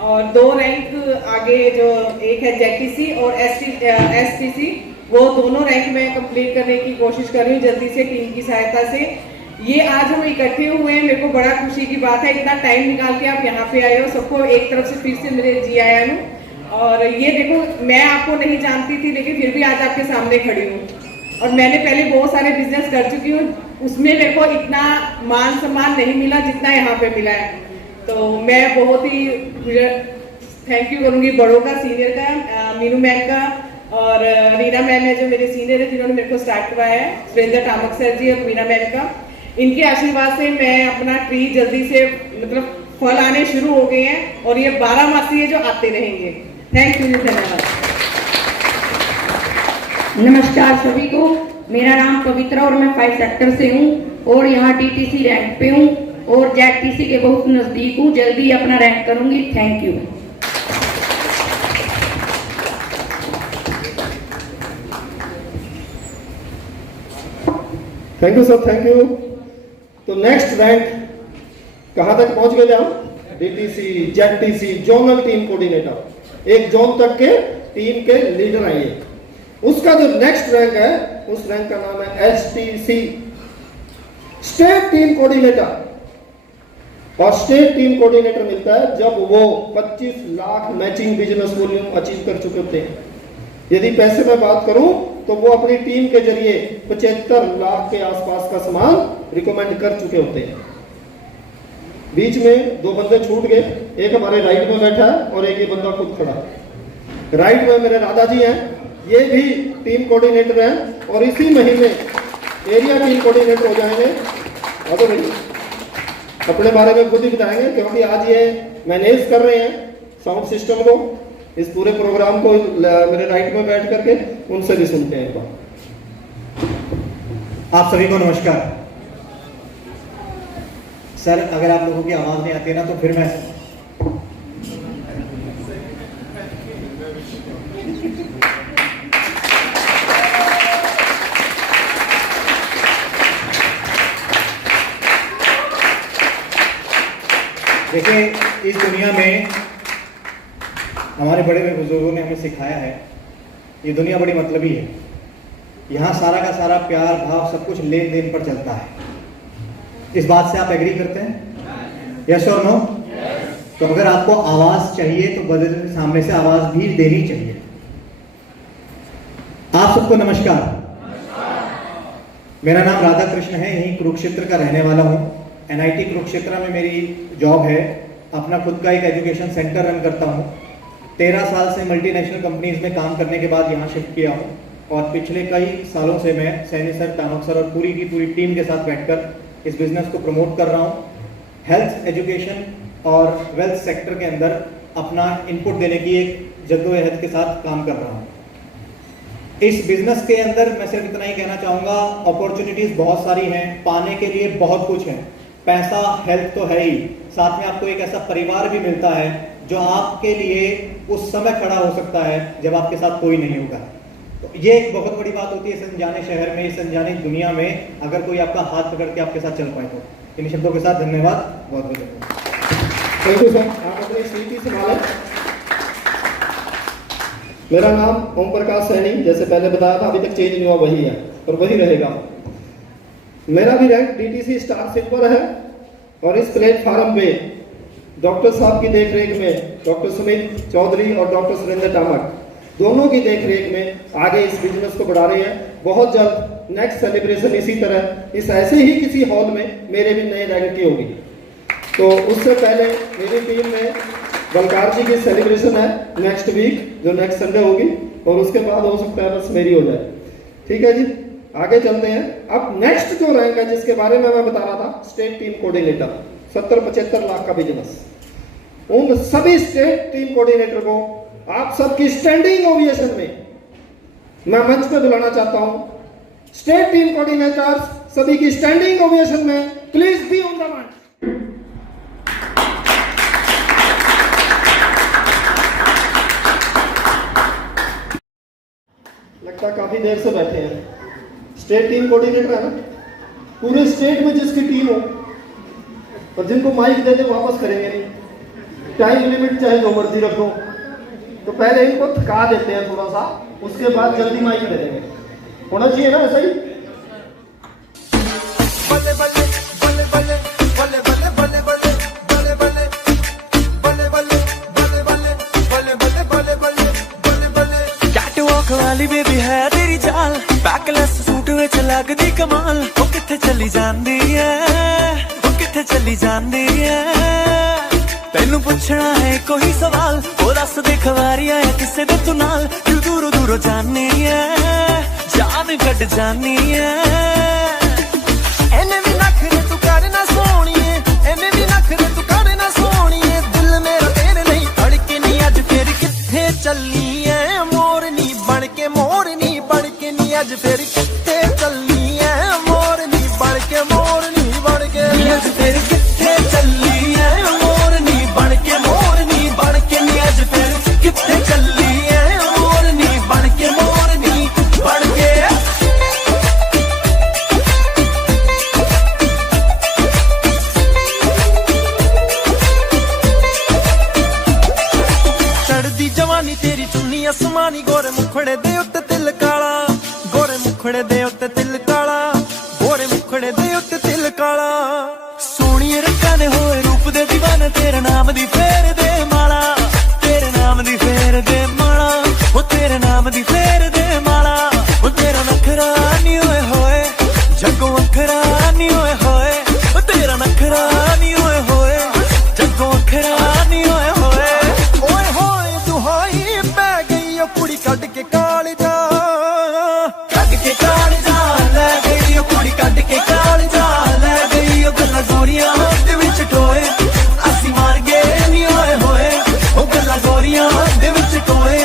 और 2 रैंक आगे, जो एक है ZTC और STC, वो दोनों रैंक में कंप्लीट करने की कोशिश कर रही हूँ जल्दी से टीम की सहायता से। ये आज हम इकट्ठे हुए हैं, मेरे को बड़ा खुशी की बात है। इतना टाइम निकाल के आप यहाँ पे आए हो, सबको एक तरफ से फिर से मेरे जी आया हूँ। और ये देखो, मैं आपको नहीं जानती थी लेकिन फिर भी आज आपके सामने खड़ी हूँ। और मैंने पहले बहुत सारे बिजनेस कर चुकी हूँ, उसमें मेरे को इतना मान सम्मान नहीं मिला जितना यहाँ पे मिला है। तो मैं बहुत ही थैंक यू करूँगी बड़ों का, सीनियर का, मीनू मैम का, और रीना मैम है जो मेरे सीनियर है जिन्होंने मेरे को स्टार्ट करवाया है, सुरेंद्र टामक सर जी और मीना मैम का। इनके आशीर्वाद से मैं अपना ट्री जल्दी से मतलब फल आने शुरू हो गए हैं और ये 12 मासी है जो आते रहेंगे। थैंक यू, धन्यवाद। नमस्कार सभी को। मेरा नाम पवित्रा और मैं 5 सेक्टर से हूँ और यहाँ DTC रैंक पे हूँ और ZTC के बहुत नजदीक हूँ। जल्दी अपना रैंक करूँगी। Thank you. Thank you sir, thank you. तो नेक्स्ट रैंक कहां तक पहुंच गए हम? DTC ZTC zonal team coordinator, एक जोन तक के टीम के लीडर आइए। उसका जो नेक्स्ट रैंक है उस रैंक का नाम है STC, स्टेट टीम कोऑर्डिनेटर। और स्टेट टीम कोऑर्डिनेटर मिलता है जब वो 25 lakh matching business volume achieve कर चुके होते हैं। यदि पैसे में बात करूं तो वो अपनी टीम के जरिए 75 लाख के आसपास का सामान रिकमेंड कर चुके होते हैं। बीच में 2 बंदे छूट गए, एक हमारे राइट में बैठा है और एक ये बंदा खुद खड़ा है। राइट में मेरे राधा जी हैं, ये भी टीम कोऑर्डिनेटर हैं और इसी महीने एरिया टीम कोऑर्डिनेटर हो जाएंगे। और भाई अपने बारे में खुद ही बताएंगे, क्योंकि आज ये मैनेज कर रहे हैं साउंड सिस्टम को, इस पूरे प्रोग्राम को मेरे राइट में बैठ करके। उनसे भी सुनते हैं एक बार। आप सभी को नमस्कार। सर अगर आप लोगों की आवाज नहीं आती ना तो फिर मैं देखिए, इस दुनिया में हमारे बड़े बड़े बुजुर्गों ने हमें सिखाया है, ये दुनिया बड़ी मतलबी है। यहाँ सारा का सारा प्यार भाव सब कुछ लेन देन पर चलता है। इस बात से आप एग्री करते हैं? यस और नो? तो अगर आपको आवाज चाहिए तो बदल सामने से आवाज भी देनी चाहिए। आप सबको नमस्कार। मेरा नाम राधा कृष्ण है, यहीं कुरुक्षेत्र का रहने वाला हूँ। NIT कुरुक्षेत्र में मेरी जॉब है। अपना खुद का एक एजुकेशन सेंटर रन करता हूँ। 13 साल से मल्टीनेशनल कंपनीज में काम करने के बाद यहाँ शिफ्ट किया हूँ और पिछले कई सालों से मैं सैनी सर, टामक सर और पूरी की पूरी टीम के साथ बैठकर इस बिजनेस को प्रमोट कर रहा हूँ। हेल्थ, एजुकेशन और वेल्थ सेक्टर के अंदर अपना इनपुट देने की एक जद्दोजहद के साथ काम कर रहा हूँ। इस बिजनेस के अंदर मैं सिर्फ इतना ही कहना चाहूँगा, अपॉर्चुनिटीज़ बहुत सारी हैं, पाने के लिए बहुत कुछ है। पैसा, हेल्थ तो है ही, साथ में आपको एक ऐसा परिवार भी मिलता है जो आपके लिए उस समय खड़ा हो सकता है जब आपके साथ कोई नहीं होगा। तो ये एक बहुत बड़ी बात होती है इस अनजाने शहर में, इस अनजाने दुनिया में, अगर कोई आपका हाथ पकड़ के आपके साथ चल पाए तो। इन शब्दों के साथ धन्यवाद, बहुत बहुत धन्यवाद। थैंक यू सर, आप अपनी सीट ही संभालें। मेरा नाम ओम प्रकाश सैनी, जैसे पहले बताया था, अभी तक चेंज नहीं हुआ, वही है और वही रहेगा। मेरा भी रैंक डीटीसी स्टार सिल्वर है और इस प्लेटफार्म पे डॉक्टर साहब की देखरेख में डॉक्टर सुमित चौधरी और डॉक्टर सुरेंद्र टामक दोनों की देखरेख में आगे इस बिजनेस को बढ़ा रहे हैं। बहुत जल्द नेक्स्ट सेलिब्रेशन इसी तरह इस ऐसे ही किसी हॉल में मेरे भी नए रैंक की होगी। तो उससे पहले मेरी टीम में बलकार जी की सेलिब्रेशन है नेक्स्ट वीक, जो नेक्स्ट संडे होगी, और उसके बाद हो सकता है बस मेरी हो जाए। ठीक है जी, आगे चलते हैं। अब नेक्स्ट जो रैंक है जिसके बारे में मैं बता रहा था, स्टेट टीम कोऑर्डिनेटर, 70-75 लाख का बिजनेस। उन सभी स्टेट टीम कोऑर्डिनेटर को आप सबकी स्टैंडिंग ओवेशन में मैं मंच पे बुलाना चाहता हूं। स्टेट टीम कोऑर्डिनेटर्स सभी की स्टैंडिंग ओवेशन में प्लीज बी ऑन द मंच। लगता काफी देर से बैठे हैं। स्टेट टीम कोऑर्डिनेटर है ना, पूरे स्टेट में जिसकी टीम हो और जिनको माइक दे दे वापस करेंगे नहीं, टाइम लिमिट चाहे जो मर्जी रखो, तो पहले इनको थका देते हैं थोड़ा सा, उसके बाद जल्दी माइक दे देंगे। होना चाहिए ना ऐसा ही। वाली बेबी है तेरी चाल, बैकलेस सूट विच लगदी कमाल। ओ किथे चली जांदी है, ओ किथे चली जांदी है, तेनू पुछना है कोई सवाल। ओ दस दे खवारी आया किसे दे तू नाल, तू दूरों दूरों जानी है, जान कट जानी है। एने भी नखरे तू करना सोहणीए, एने भी नखरे तू करना सोहणीए, दिल मेरा तेरे नहीं धड़के नहीं। अज फिर किथे चली है मोरनी बन के, मोरनी बन के नी अज फिर किथे चली है मोरनी बन के, मोरनी बन के अज फिर किथे चली है मोरनी बन के, मोरनी बन के नी अज फिर किथे चली है मोरनी बन के, मोरनी बन के। चढ़दी जवानी तेरी चुन्नी आसमानी, गोरे मुखड़े दे उत्ते तिल काला, गोरे मुखड़े दे उत्ते तिल काला, गोरे मुखड़े दे उत्ते तिल काला। सोहणिए रंगां दे होए रूप दे दीवाने, तेरे नाम दी फेर दे माला, तेरे नाम दी फेर दे माला, ओ तेरे नाम दी फेर दे माला। ओ तेरा नखरा नी होए होए जग्गों अखरा नी होए होए, ओ तेरा नखरा नी होए होए जग्गों अखरा नी होए होए। ओए होए दुहाई पै गई ओ कुड़ी कट के काल जा, कट के काल जा लै गई ओ कुड़ी कट के काल जा लै गई। ओ गल्लां गोरियां दे विच टोए असी मार गए नी होए होए, ओ गल्लां गोरियां दे विच टोए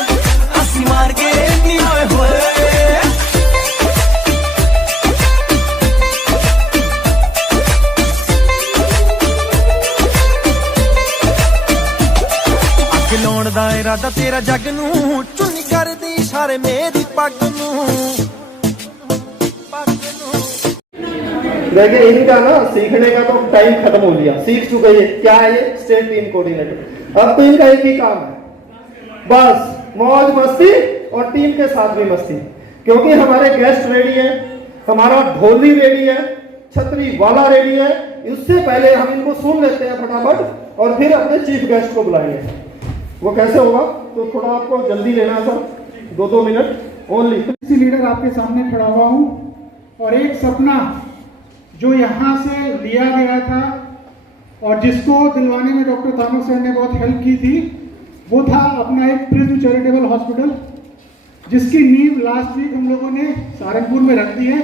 असी मार गए नी होए होए। खिलौण दा इरादा तेरा जग नू, चुन्नी करदी इशारे मेरी पग नू। देखिए इनका ना सीखने का तो टाइम खत्म हो गया, सीख चुके ये। क्या है ये? State team coordinator. अब तो इनका एक ही काम है, बस मौज मस्ती और टीम के साथ भी मस्ती, क्योंकि हमारे गेस्ट रेडी है, हमारा ढोली रेडी है, छतरी वाला रेडी है। इससे पहले हम इनको सुन लेते हैं फटाफट और फिर अपने चीफ गेस्ट को बुलाएंगे। वो कैसे होगा तो थोड़ा आपको जल्दी लेना है सर, 2-2 मिनट ओनली। इसी लीडर आपके सामने खड़ा हुआ हूँ और एक सपना जो यहाँ से लिया गया था और जिसको दिलवाने में डॉक्टर तामक सर ने बहुत हेल्प की थी, वो था अपना एक प्रिज्म चैरिटेबल हॉस्पिटल, जिसकी नींव लास्ट वीक हम लोगों ने सहारनपुर में रख दी है।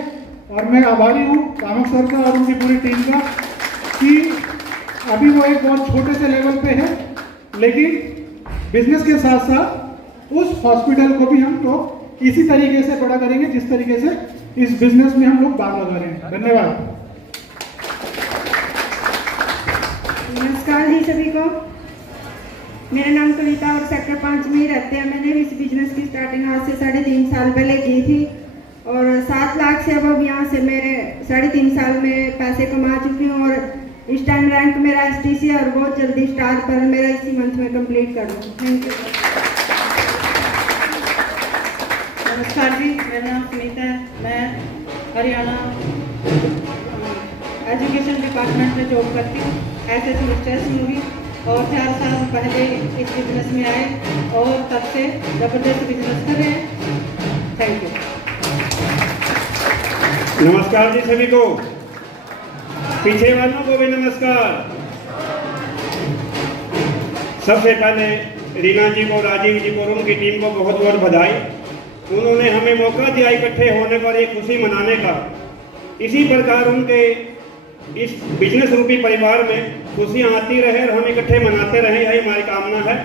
और मैं आभारी हूँ तामक सर का और उनकी पूरी टीम का कि अभी वो एक बहुत छोटे से लेवल पे है, लेकिन बिजनेस के साथ साथ उस हॉस्पिटल को भी हम लोग इसी तरीके से बड़ा करेंगे जिस तरीके से इस बिजनेस में हम लोग बात लगा रहे हैं। धन्यवाद। नमस्कार जी सभी को, मेरा नाम कविता और सेक्टर 5 में ही रहते हैं। मैंने भी इस बिजनेस की स्टार्टिंग आज से 3.5 साल पहले की थी और 7 लाख से अब यहाँ से मैं 3.5 साल में पैसे कमा चुकी हूँ और स्टैंड रैंक मेरा STC और बहुत जल्दी स्टार पर मेरा इसी मंथ में कंप्लीट कर दूँ। Thank you. नमस्कार जी, मेरा नाम सुनीता है। मैं हरियाणा एजुकेशन डिपार्टमेंट में जॉब करती हूँ। ऐसे स्ट्रेस मूवी और 4 साल पहले इस बिजनेस में आए और तब से ज़बरदस्त बिजनेस कर रहे हैं। Thank you. नमस्कार जी सभी को, पीछे वालों को भी नमस्कार। सबसे पहले रीना जी को, राजीव जी को और उनकी टीम को बहुत बहुत बधाई। उन्होंने हमें मौका दिया इकट्ठे होने पर एक खुशी मनाने का। इसी प्रकार उनके इस बिजनेस रूपी परिवार में खुशियाँ आती रहे और हम इकट्ठे मनाते रहें, यही हमारी कामना है।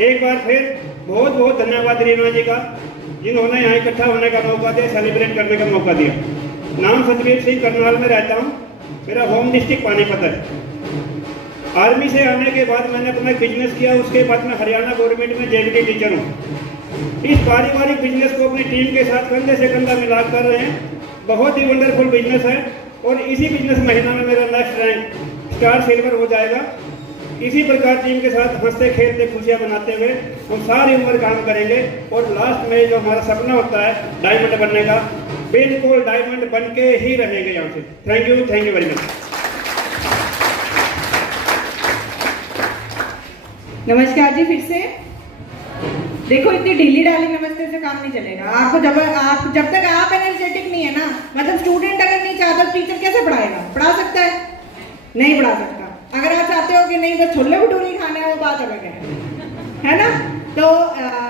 एक बार फिर बहुत बहुत धन्यवाद रीना जी का, जिन्होंने यहाँ इकट्ठा होने का मौका दिया, सेलिब्रेट करने का मौका दिया। नाम सतवीर सिंह, करनाल में रहता हूँ। मेरा होम डिस्ट्रिक्ट पानीपत है। आर्मी से आने के बाद मैंने अपना बिजनेस किया, उसके बाद मैं हरियाणा गवर्नमेंट में JBT टीचर हूँ। इस पारिवारिक बिजनेस को अपनी टीम के साथ कंधे से कंधा मिला कर रहे हैं। बहुत ही वंडरफुल बिजनेस है और इसी बिजनेस महीना में मेरा नेक्स्ट रैंक स्टार सिल्वर हो जाएगा। इसी प्रकार टीम के साथ हंसते खेलते खुशियाँ मनाते हुए हम सारी उम्र काम करेंगे और लास्ट में जो हमारा सपना होता है डायमंड बनने का, बिल्कुल डायमंड बन के ही रहेंगे यहाँ से। Thank you very much. नमस्कार जी, फिर से देखो, इतनी ढीली डाली नमस्ते से काम नहीं चलेगा। आपको जब तक आप एनर्जेटिक नहीं है ना, मतलब स्टूडेंट अगर नहीं चाहता तो टीचर कैसे पढ़ाएगा? पढ़ा सकता है? नहीं पढ़ा सकता। अगर आप चाहते हो कि नहीं बस छोले भटूरे खाना है, वो बात अलग है ना। तो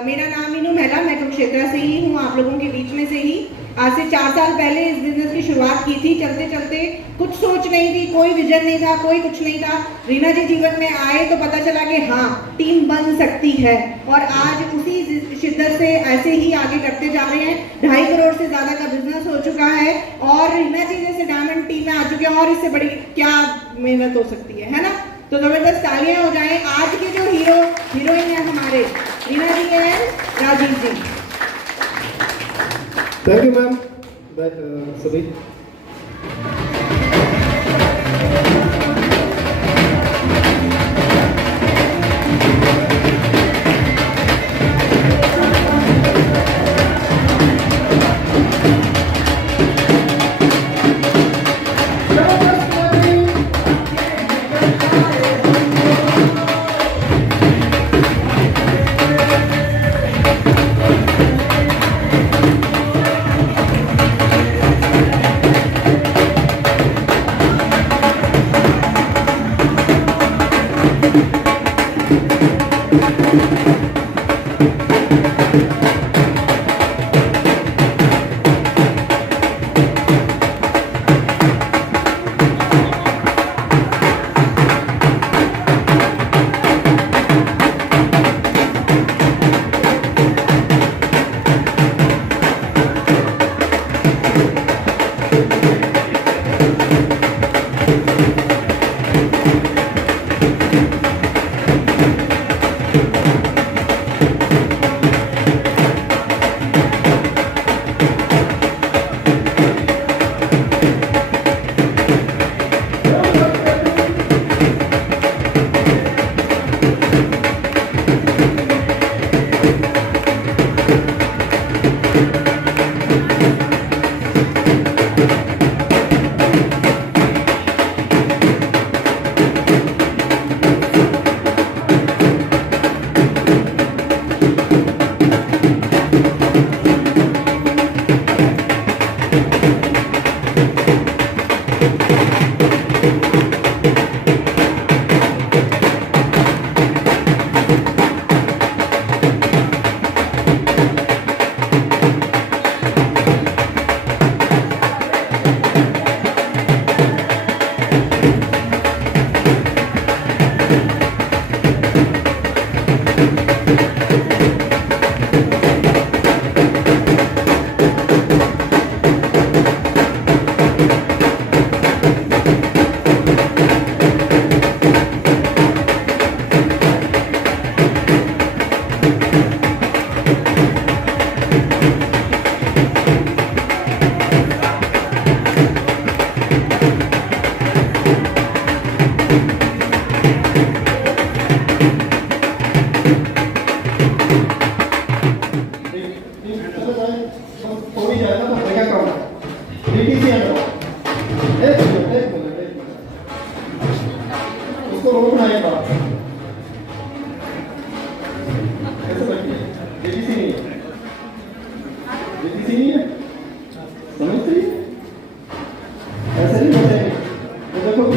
मेरा नाम मीनू मेहला, मैं कुरुक्षेत्र से ही हूँ, आप लोगों के बीच में से ही। आज से 4 साल पहले इस बिजनेस की शुरुआत की थी। चलते चलते कुछ सोच नहीं थी, कोई विजन नहीं था, कोई कुछ नहीं था। रीना जी जीवन में आए तो पता चला कि हाँ, टीम बन सकती है और आज उसी शिद्दत से ऐसे ही आगे करते जा रहे हैं। 2.5 करोड़ से ज़्यादा का बिजनेस हो चुका है और रीना जी जैसे डायमंड टीम में आ चुके हैं और इससे बड़ी क्या मेहनत हो सकती है ना। तो जबरदस्त तालियां हो जाएं। आज के जो हीरोइन है हमारे, रीना जी है, राजीव जी। थैंक यू मैम सभी।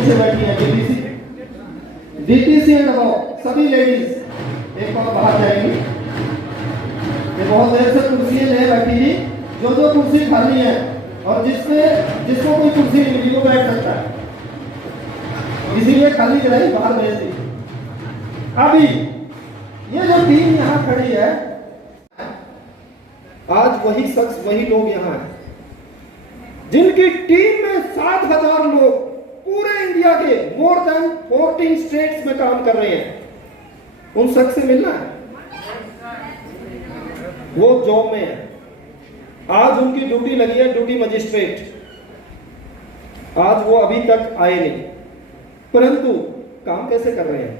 पीछे बैठी है डीटीसी एंड अबाउट सभी लेडीज एक और बाहर जाएंगी। ये बहुत देर से कुर्सी ले बैठी थी, जो कुर्सी खाली है और जिसको कोई कुर्सी नहीं मिली वो बैठ सकता है, इसीलिए खाली कराई बाहर भेज दी। अभी ये जो टीम यहाँ खड़ी है, आज वही शख्स वही लोग यहाँ हैं जिनकी टीम में 7,000 लोग पूरे इंडिया के मोर देन 14 स्टेट्स में काम कर रहे हैं। उन शख्स से मिलना है, वो जॉब में है। आज उनकी ड्यूटी लगी है, ड्यूटी मजिस्ट्रेट। आज वो अभी तक आए नहीं, परंतु काम कैसे कर रहे हैं?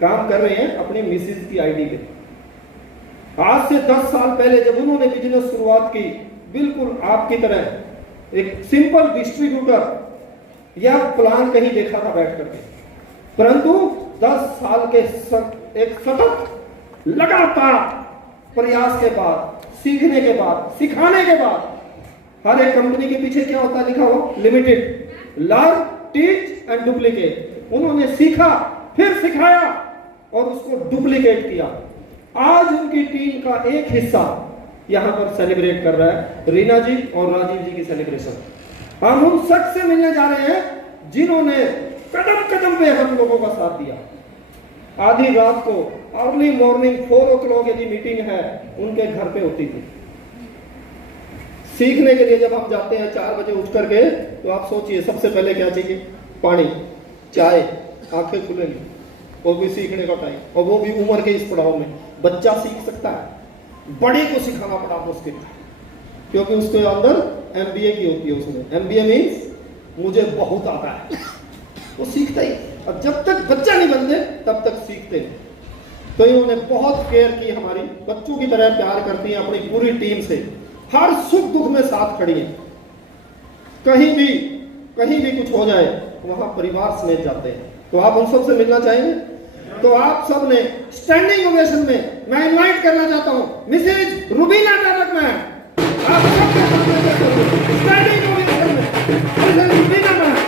काम कर रहे हैं अपनी मिसेज की आईडी पे। आज से 10 साल पहले जब उन्होंने बिजनेस शुरुआत की, बिल्कुल आपकी तरह एक सिंपल डिस्ट्रीब्यूटर या प्लान कहीं देखा था बैठ करके, परंतु 10 साल के एक सतत लगातार प्रयास के बाद, सीखने के बाद, सिखाने के बाद, हर एक कंपनी के पीछे क्या होता है लिखा हो, limited, learn, teach and duplicate. उन्होंने सीखा, फिर सिखाया और उसको डुप्लीकेट किया। आज उनकी टीम का एक हिस्सा यहां पर सेलिब्रेट कर रहा है, रीना जी और राजीव जी की सेलिब्रेशन। हम उन शख्स से मिलने जा रहे हैं जिन्होंने कदम कदम पे हम लोगों का साथ दिया। आधी रात को अर्ली मॉर्निंग 4 o'clock यदि मीटिंग है उनके घर पे होती थी। सीखने के लिए जब हम जाते हैं 4 बजे उठ करके, तो आप सोचिए सबसे पहले क्या चाहिए? पानी, चाय, आंखें खुलेंगी, और भी सीखने का टाइम, और वो भी उम्र के इस पड़ाव में। बच्चा सीख सकता है, बड़े को सिखाना बड़ा मुश्किल, क्योंकि उसके अंदर MBA की होती है। उसमें MBA मीन्स मुझे बहुत आता है, वो सीखता ही। और जब तक बच्चा नहीं बनते तब तक सीखते नहीं। तो इन्होंने बहुत केयर की, हमारी बच्चों की तरह प्यार करती हैं अपनी पूरी टीम से, हर सुख दुख में साथ खड़ी हैं। कहीं भी कुछ हो जाए वहां परिवार समेत जाते हैं। तो आप उन सब से मिलना चाहेंगे? तो आप सब ने स्टैंडिंग ओवेशन में मैं इनवाइट करना चाहता हूं मिसेज रुबीना टाटक मैम। आप सबके सामने स्टैंडिंग ओवेशन में मिसेज रुबीना मैम।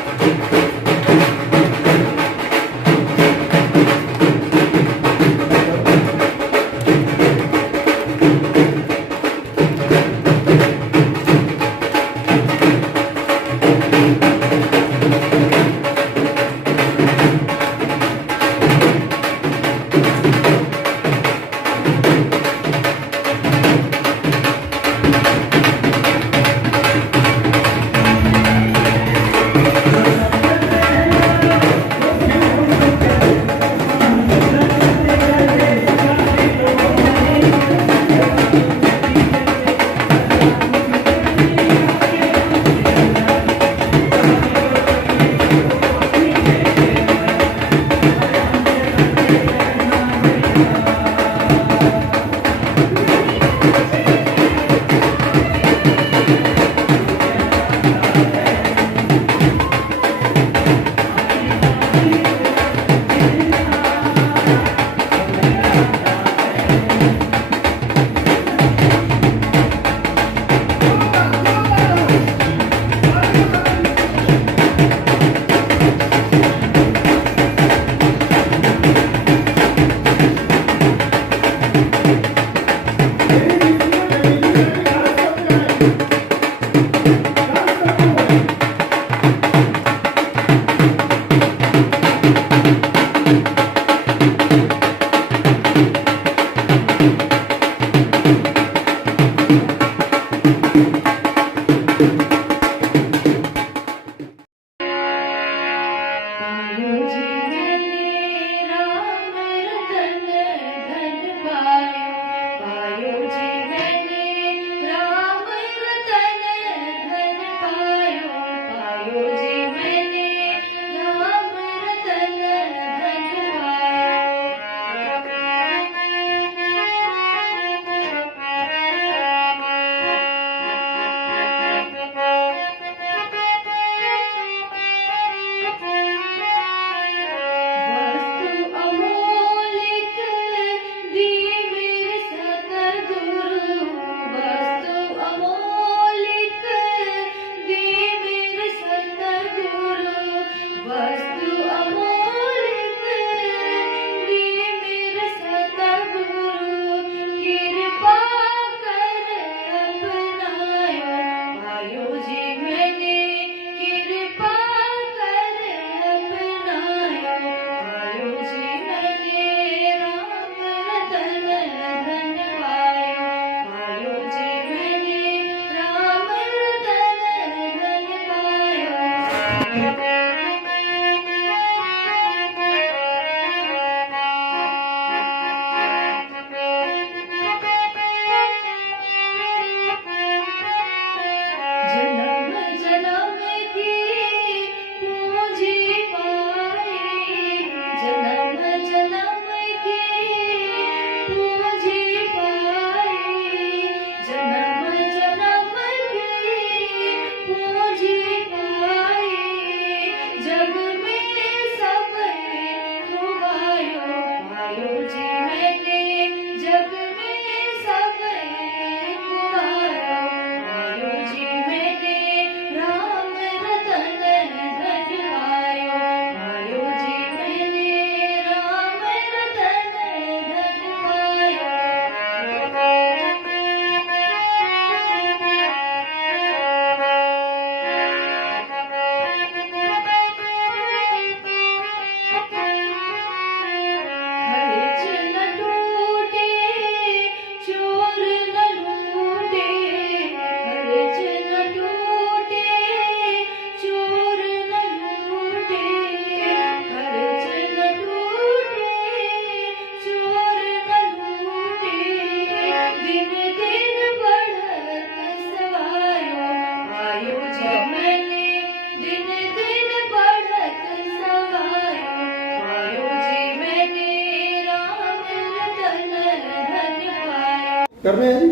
करने हैं जी।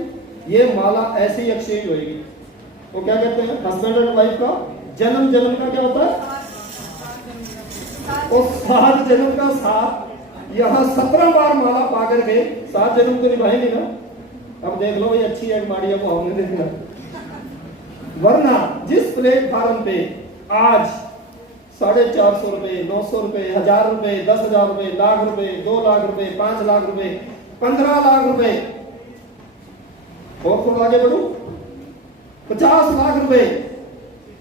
ये माला ऐसे ही एक्सचेंज होगी। वो क्या कहते हैं, हस्बैंड एंड वाइफ का जन्म जन्म का क्या होता है, और 7 जन्म का साथ। यहाँ 17 बार माला पा करके 7 जन्म तो निभाएंगे ना। अब देख लो ये अच्छी है माड़िया को हमने देखना, वरना जिस प्लेटफार्म पे आज 450 रुपए, 900 रुपए, 1000 रुपए, 10,000 रुपए, लाख रुपए, 2 लाख रुपए, 5 लाख रुपए, 15 लाख रुपए, और थोड़ा आगे बढ़ू 50 लाख रुपए,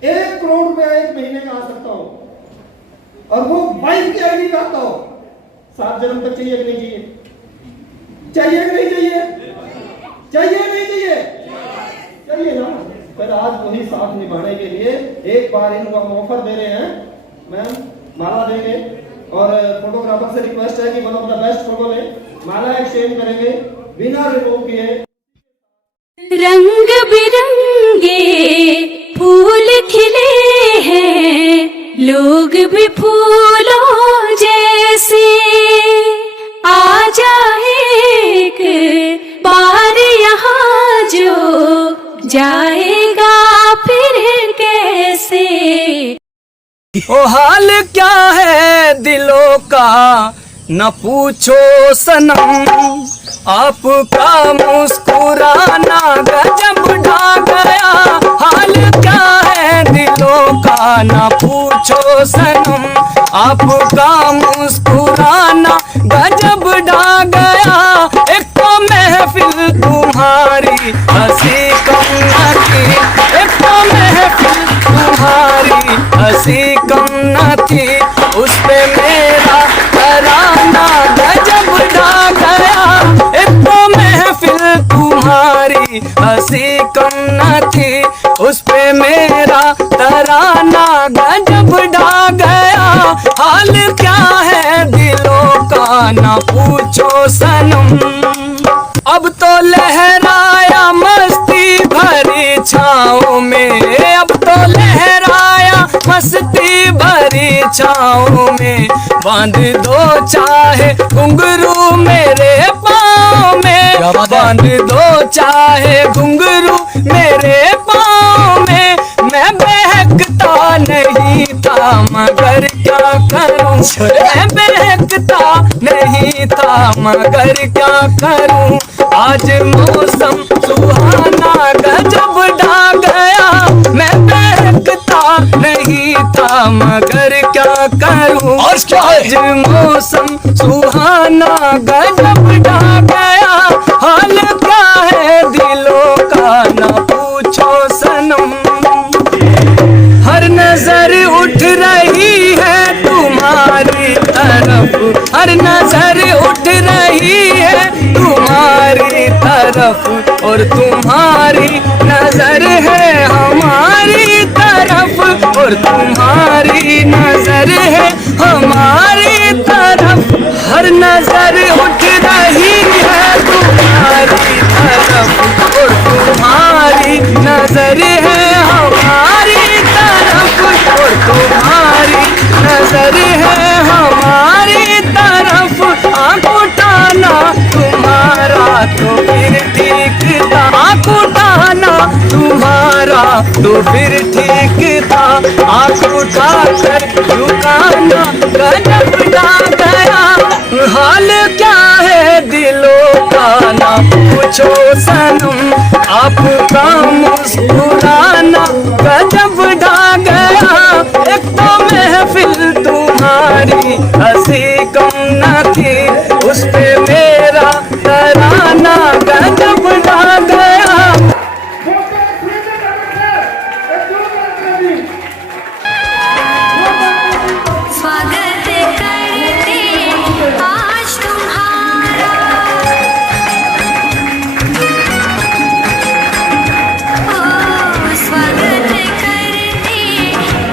1 करोड़ रुपया एक महीने का आ सकता हो, और वो वाइफ की आईडी पे आता हो। 7 जन्म तक चाहिए कि नहीं चाहिए? चाहिए कि नहीं चाहिए? चाहिए नहीं चाहिए? चाहिए ना। फिर आज वही साथ निभाने के लिए एक बार इनको हम ऑफर दे रहे हैं, मैम माला देंगे, और फोटोग्राफर से रिक्वेस्ट है कि one of the best photo ले, माला एक्सचेंज करेंगे बिना रिमूव किए। रंग बिरंगे फूल खिले हैं, लोग भी फूलों जैसे। आ जाए एक बार यहाँ जो जाएगा फिर कैसे। ओ हाल क्या है दिलों का न पूछो सनम, आपका मुस्कुराना गजब ढा गया। हाल क्या है दिलों का न पूछो सनम, आपका मुस्कुराना गजब ढा गया। एक तो महफिल तुम्हारी हंसी कम न थी, एक तो महफिल तुम्हारी हंसी कम न थी, उस पे मेरा तराना गजब ढा गया। एक तो महफिल तुम्हारी हंसी कम न थी, उस पे मेरा तराना गजब ढा गया। हाल क्या है दिलों का न पूछो सनम, अब तो लहराया मस्ती भरी छाँव में, अब तो लहराया मस्ती भरी छाँव में। बांध दो चाहे घुंघरू मेरे पाँव में, बांध दो चाहे घुंघरू मेरे पाँव में। मैं बहकता नहीं था मगर क्या करूं, मैं बहकता नहीं था मगर क्या करूं। आज मौसम सुहाना गजब ढा गया, मैं बहकता नहीं था मगर क्या करूं। आज मौसम सुहाना गजब ढा गया। हाल क्या है दिलों का न पूछो सनम, हर नजर उठ रही है तुम्हारी तरफ, हर नजर उठ रही है तुम्हारी तरफ, और तुम्हारी नजर है हमारी तरफ, और तुम्हारी नजर है हमारी तरफ, हर नजर उठ रही है तुम्हारी तरफ, और तुम्हारी नजर है हमारी तरफ, और तुम्हारी नजर है हमारी तरफ। आँख उठाना तुम्हारा तो फिर ठीक था, आँख उठाना तुम्हारा तो फिर ठीक था, आँख उठा कर झुकाना गजब ढा गया। हाल क्या है दिलों का ना पूछो सनम, आपका मुस्कुराना गजब ढा गया। एक तो महफिल तुम्हारी हंसी कम न थी, उस पे मेरा तराना गजब ढा गया। स्वागत करते आज तुम्हारा, ओ स्वागत करते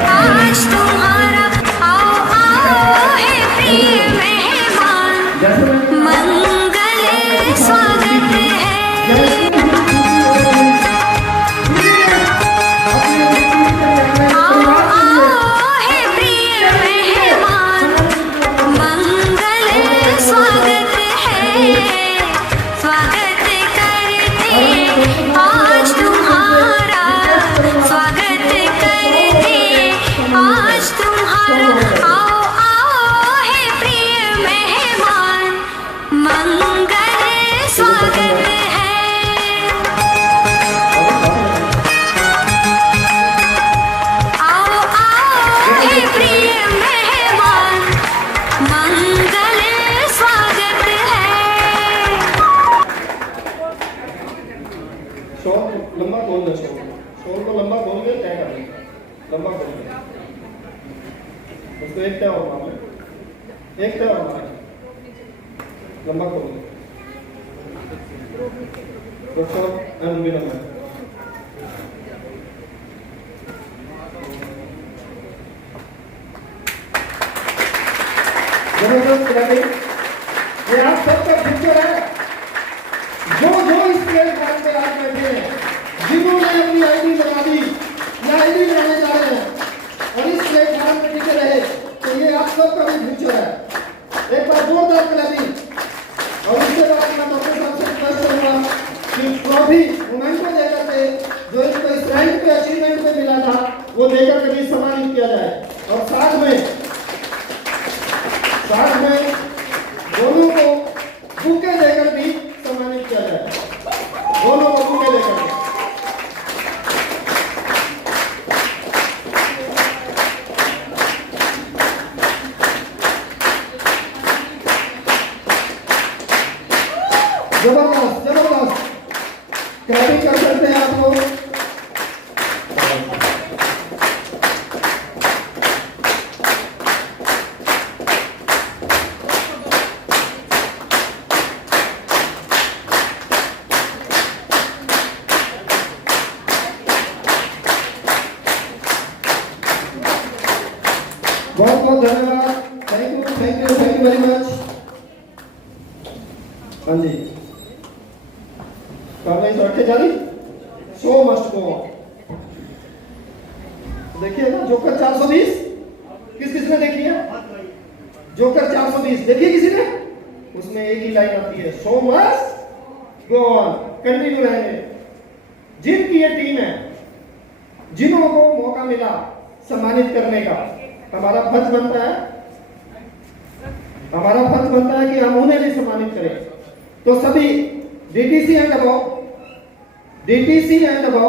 आज तुम्हारा। आओ आओ है प्रिय मेहमान, मंगल स्वागत है। आओ आओ है प्रिय मेहमान, मंगल स्वागत है। स्वागत करते आज तुम्हारा, स्वागत करते आज तुम्हारा। आओ आओ है प्रिय मेहमान, मंगल स्वागत है। आओ आओ हे प्रिय मेहमान, मंगल स्वागत है। शोर लंबा बोल दो, शोर को लंबा बोल के तय कर दो, लंबा बोल दो उसको। एक तय और मार, एक तय और मार, लंबा बोल दो। एंड भी लंबा जबरदस्त क्लैपिंग। ये आप सबका पिक्चर है जो इस प्लेटफॉर्म पे आज बैठे हैं, जिन्होंने अपनी आईडी लगा दी या आईडी लगाने जा रहे हैं और इस प्लेटफॉर्म पे टिके रहे, तो ये आप सबका भी फ्यूचर है। एक बार जोरदार क्लैपिंग। और इसके बाद मैं डॉक्टर साहब से रिक्वेस्ट करूंगा कि ट्रॉफी मोमेंटो देकर के जो इनको इस रैंक पे अचीवमेंट पे मिला था वो देकर के भी सम्मानित किया जाए। और साथ में दोनों को बुके देकर भी सम्मानित किया जाए, दोनों को बुके देकर। जबरदस्त जबरदस्त क्लैपिंग कर सकते हैं आप लोग। बहुत बहुत धन्यवाद। Thank you very much. हाँ जी, रखे जानी सो मस्ट गो। देखिए ना जोकर 420, किस ने देखी है जोकर 420? देखिए किसी ने? उसमें एक ही लाइन आती है, सो मस्ट गो ऑन, कंटिन्यू रहेंगे। जिनकी ये टीम है, जिन्हों को मौका मिला सम्मानित करने का, हमारा फर्ज बनता है कि हम उन्हें भी सम्मानित करें। तो सभी डीटीसी एंड अबव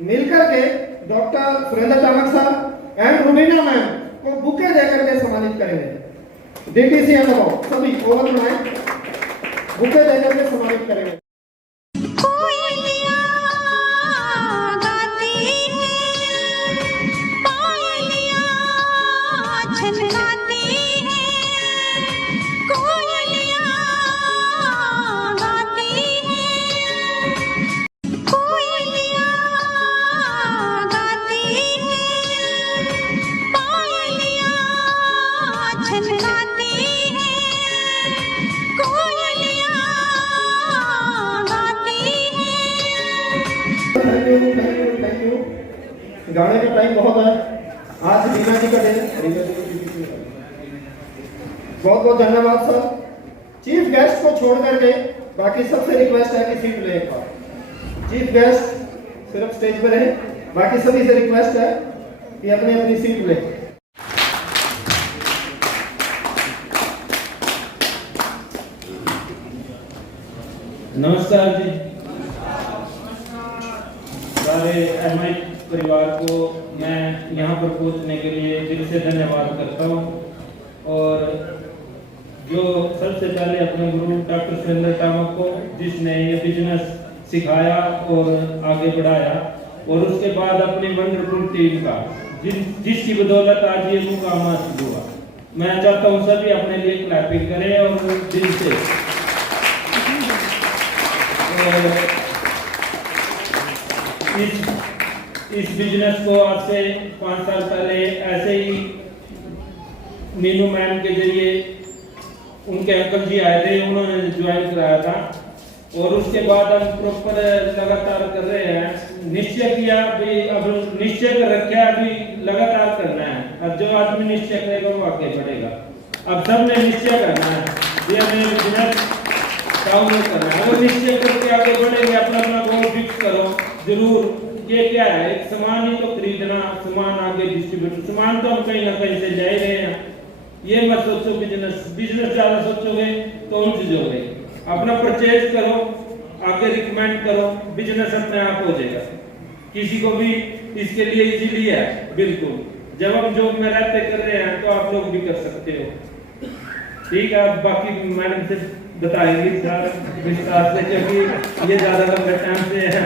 मिलकर के डॉक्टर सुरेंद्र चामक साहब एंड रुबीना मैम को बुके देकर के सम्मानित करेंगे। डीटीसी एंड अबव सभी ओवर बनाए, बुके देकर के सम्मानित करेंगे। गाने का टाइम बहुत है। आज रीना जी का दिन, बहुत बहुत धन्यवाद सर। चीफ गेस्ट को छोड़ करके बाकी सबसे रिक्वेस्ट है कि सीट ले एक बार। चीफ गेस्ट सिर्फ स्टेज पर रहे, बाकी सभी से रिक्वेस्ट है कि अपनी अपनी सीट ले। नमस्कार जी, सारे एमआई परिवार को मैं यहाँ पर पहुँचने के लिए दिल से धन्यवाद करता हूँ। और जो सबसे पहले अपने गुरु डॉक्टर सुरेंद्र टामक को, जिसने ये बिजनेस सिखाया और आगे बढ़ाया, और उसके बाद अपनी वंडरफुल टीम का, जिसकी बदौलत आज ये मुकाम हासिल हुआ। मैं चाहता हूँ सभी अपने लिए क्लैपिंग करें और दिल से। इस बिजनेस को आज से 5 साल पहले ऐसे ही मीनू मैम के जरिए उनके अंकल जी आए थे, उन्होंने ज्वाइन कराया था। और उसके बाद हम प्रॉपर लगातार कर रहे हैं। निश्चय किया भी, अब निश्चय कर रखा अभी लगातार करना है। अब जो आदमी निश्चय करेगा वो आगे बढ़ेगा। अब सबने निश्चय करना है, ये हमें बिजनेस काउंट करना है। अगर निश्चय करके आगे बढ़ेंगे, अपना अपना गोल फिक्स करो जरूर। ये क्या है, एक सामान ही तो खरीदना, सामान आगे डिस्ट्रीब्यूट, सामान तो हम कहीं ना कहीं से ले रहे हैं। ये मत सोचो बिजनेस ज्यादा सोचोगे तो उन चीजों में अपना परचेज करो, आगे रिकमेंड करो, बिजनेस अपने आप हो जाएगा। किसी को भी इसके लिए इजीली है बिल्कुल। जब हम जॉब में रहते कर रहे हैं तो आप लोग भी कर सकते हो। ठीक है, अब बाकी मैडम से बताएंगे विस्तार से, क्योंकि ये ज्यादा लंबे टाइम से है।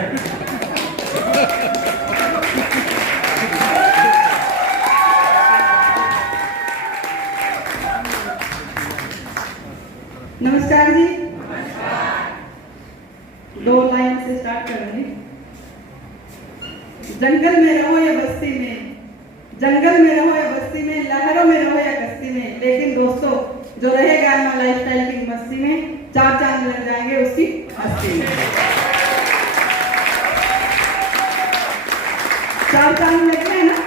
नमस्कार जी, 2 लाइन से स्टार्ट करूंगी। जंगल में रहो या बस्ती में, जंगल में रहो या बस्ती में, लहरों में रहो या कश्ती में, लेकिन दोस्तों जो रहेगा एमा लाइफस्टाइल की मस्ती में, 4 चांद लग जाएंगे उसकी हस्ती में। 4 चांद लग गए ना,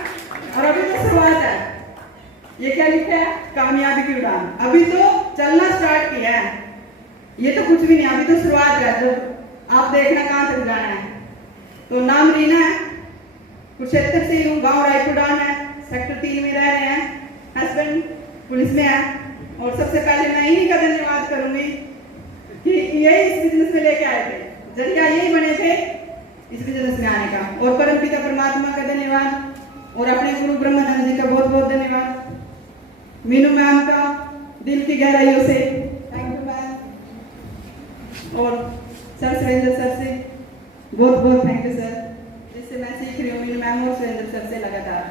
और अभी तो शुरुआत है। ये क्या लिखा है, कामयाबी की उड़ान। अभी तो चलना स्टार्ट किया है, ये तो कुछ भी नहीं, अभी तो शुरुआत है। जब आप देखना कहाँ तक जाना है। तो नाम रीना है, कुरुक्षेत्र से हूँ, गाँव रायपुरान है, सेक्टर 3 में रह रहे हैं, हस्बैंड पुलिस में है। और सबसे पहले मैं इन्हीं का धन्यवाद करूंगी कि यही इस बिजनेस में लेके आए थे, जरिया यही बने थे इस बिजनेस में आने का। और परमपिता परमात्मा का धन्यवाद, और अपने गुरु ब्रह्मानंद जी का बहुत बहुत धन्यवाद। मीनू मैम का दिल की गहराइयों से थैंक यू मैम, और सर सुरेंद्र सर से बहुत बहुत थैंक यू सर, जिससे मैं सीख रही हूँ मीनू मैम और सुरेंद्र सर से लगातार।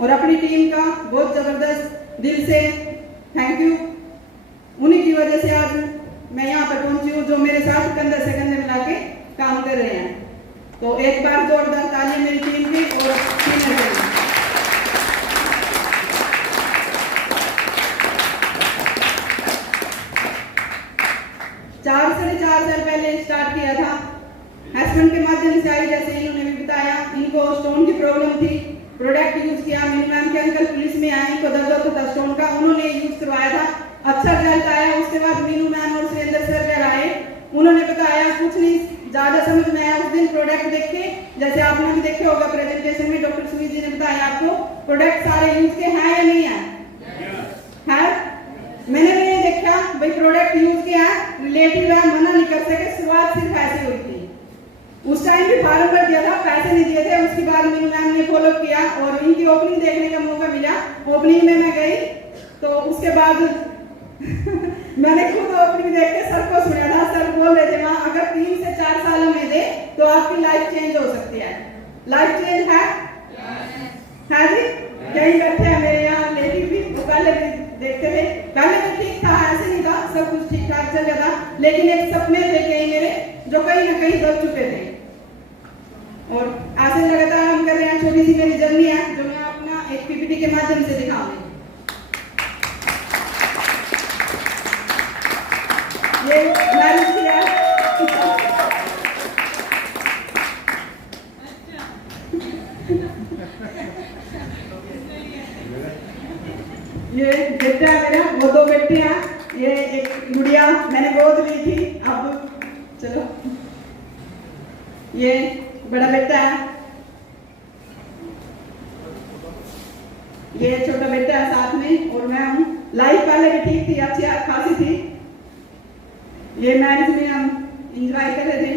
और अपनी टीम का बहुत जबरदस्त दिल से थैंक यू। उन्हीं की वजह से आज मैं यहाँ पर पहुंची हूँ, जो मेरे साथ कंधे से कंधे मिला के काम कर रहे हैं। तो एक बार जोरदार ताली मेरी टीम की और सीनियर के लिए। 4 साढ़े 4 साल पहले स्टार्ट किया था। हस्बैंड के माध्यम से आई, जैसे इन्होंने भी बताया, इनको स्टोन की प्रॉब्लम थी, प्रोडक्ट यूज किया। मीनू मैम के अंकल पुलिस में आए, इनको दर्द होता था स्टोन का, उन्होंने यूज करवाया था, अच्छा रिजल्ट आया। उसके बाद मीनू मैम और सुरेंद्र सर घर आए, उन्होंने बताया, कुछ नहीं ज्यादा समझ में आया। उस दिन प्रोडक्ट देखे, जैसे आपने भी देखे होगा प्रेजेंटेशन में, डॉक्टर सुनील जी ने बताया आपको प्रोडक्ट सारे यूज के हैं या नहीं है? मैंने भी ये देखा भाई प्रोडक्ट यूज किया, रिलेटिव है, मना नहीं कर सके। शुरुआत सिर्फ ऐसे हुई थी, उस टाइम भी फार्म भर दिया था, पैसे नहीं दिए थे। उसके बाद मीनू मैम ने फॉलो किया और इनकी ओपनिंग देखने का मौका मिला। ओपनिंग में मैं गई तो उसके बाद मैंने खुद ओपनिंग देख के सर को सुना था। सर बोल रहे थे वहाँ, अगर 3 से 4 सालों में दे तो आपकी लाइफ चेंज हो सकती है। लाइफ चेंज है जी। कई बैठे हैं मेरे यहाँ रिलेटिव भी, वो पहले भी देखते थे, पहले भी ठीक था, ऐसे नहीं था, सब कुछ ठीक ठाक चल रहा था, लेकिन एक सपने थे कई मेरे जो कहीं ना कहीं दब चुके थे। और ऐसे लगातार हम कर रहे हैं। छोटी सी मेरी जर्नी है जो मैं अपना एक पीपीटी के माध्यम से दिखाऊंगी। ये मैरिज किया ये बेटा है मेरा, वो 2 बेटे हैं, ये एक गुड़िया मैंने गोद ली थी, अब चलो ये बड़ा बेटा है, ये छोटा बेटा है साथ में, और मैं हूँ। लाइफ पहले भी ठीक थी, अच्छी खासी थी, ये मैरिज में हम इंजॉय कर रहे थे।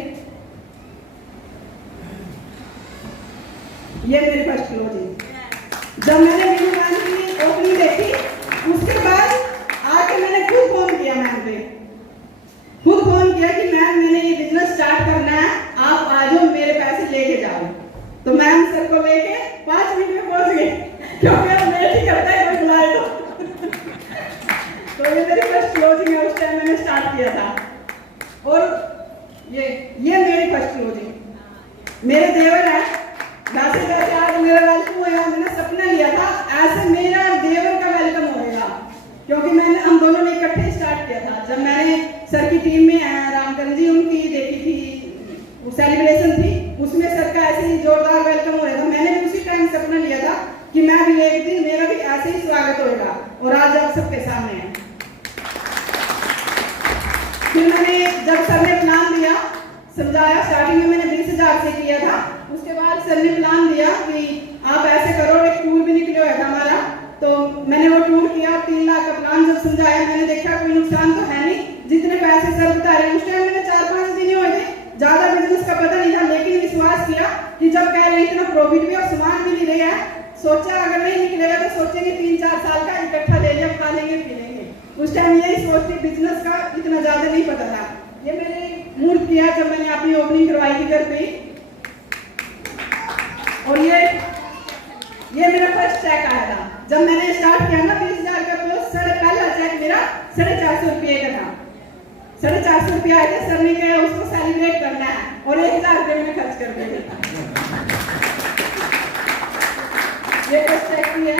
ये मेरी फर्स्ट क्लोजिंग। जब मैंने मीनू मैम की ओपनिंग देखी, उसके बाद आके मैंने खुद फोन किया मैम पे, खुद फोन किया कि मैम मैंने ये बिजनेस स्टार्ट करना है, आप आ जाओ, मेरे पैसे लेके जाओ। तो मैम सर को लेके 5 मिनट में पहुंच गए, क्योंकि हम लेट ही करता है कोई बुलाए तो ये मेरी फर्स्ट क्लोजिंग है, उस टाइम मैंने स्टार्ट किया था। और ये मेरी फर्स्ट क्लोजिंग। मेरे देवर है, जैसे आज मेरा वेलकम हुआ, मैंने सपना लिया था ऐसे मेरा देवर का वेलकम होगा, क्योंकि मैंने हम दोनों ने इकट्ठे स्टार्ट किया था। जब मैंने सर की टीम में रामकरण जी उनकी देखी थी सेलिब्रेशन थी, उसमें सर का ऐसे ही जोरदार वेलकम हो रहा था। मैंने भी उसी टाइम सपना लिया था कि मैं भी एक दिन मेरा भी ऐसे ही स्वागत होगा, और आज आप सबके सामने है। फिर मैंने जब सर ने प्लान दिया, समझाया, स्टार्टिंग में मैंने 20,000 से किया था, उसके बाद सर ने प्लान दिया कि आप ऐसे करो, एक टूर भी निकले हुआ था हमारा, तो मैंने वो टूर किया। 3 लाख का प्लान जब समझाया, मैंने देखा कोई नुकसान तो है नहीं, जितने पैसे सर बता रहे हैं। उस टाइम मैंने 4-5 दिन हुए थे, ज्यादा बिजनेस का पता नहीं था, लेकिन विश्वास किया कि जब कह रहे इतना प्रॉफिट भी और सामान भी नहीं रहा है, सोचा अगर नहीं निकलेगा तो सोचेंगे 3-4 साल का इकट्ठा ले लिया, खा लेंगे पी लेंगे। उस टाइम यही सोचती, बिजनेस का इतना ज्यादा नहीं पता था। ये मैंने मूर्त किया जब मैंने अपनी ओपनिंग करवाई थी घर पे। और ये मेरा फर्स्ट चेक आया था जब मैंने स्टार्ट किया ना 20,000 का, तो पहला चेक मेरा 450 रुपये का था। 450 रुपये आए थे, सर ने कहा उसको सेलिब्रेट करना है, और 1,000 रुपये मैंने खर्च कर दिए। ये फर्स्ट चेक की है,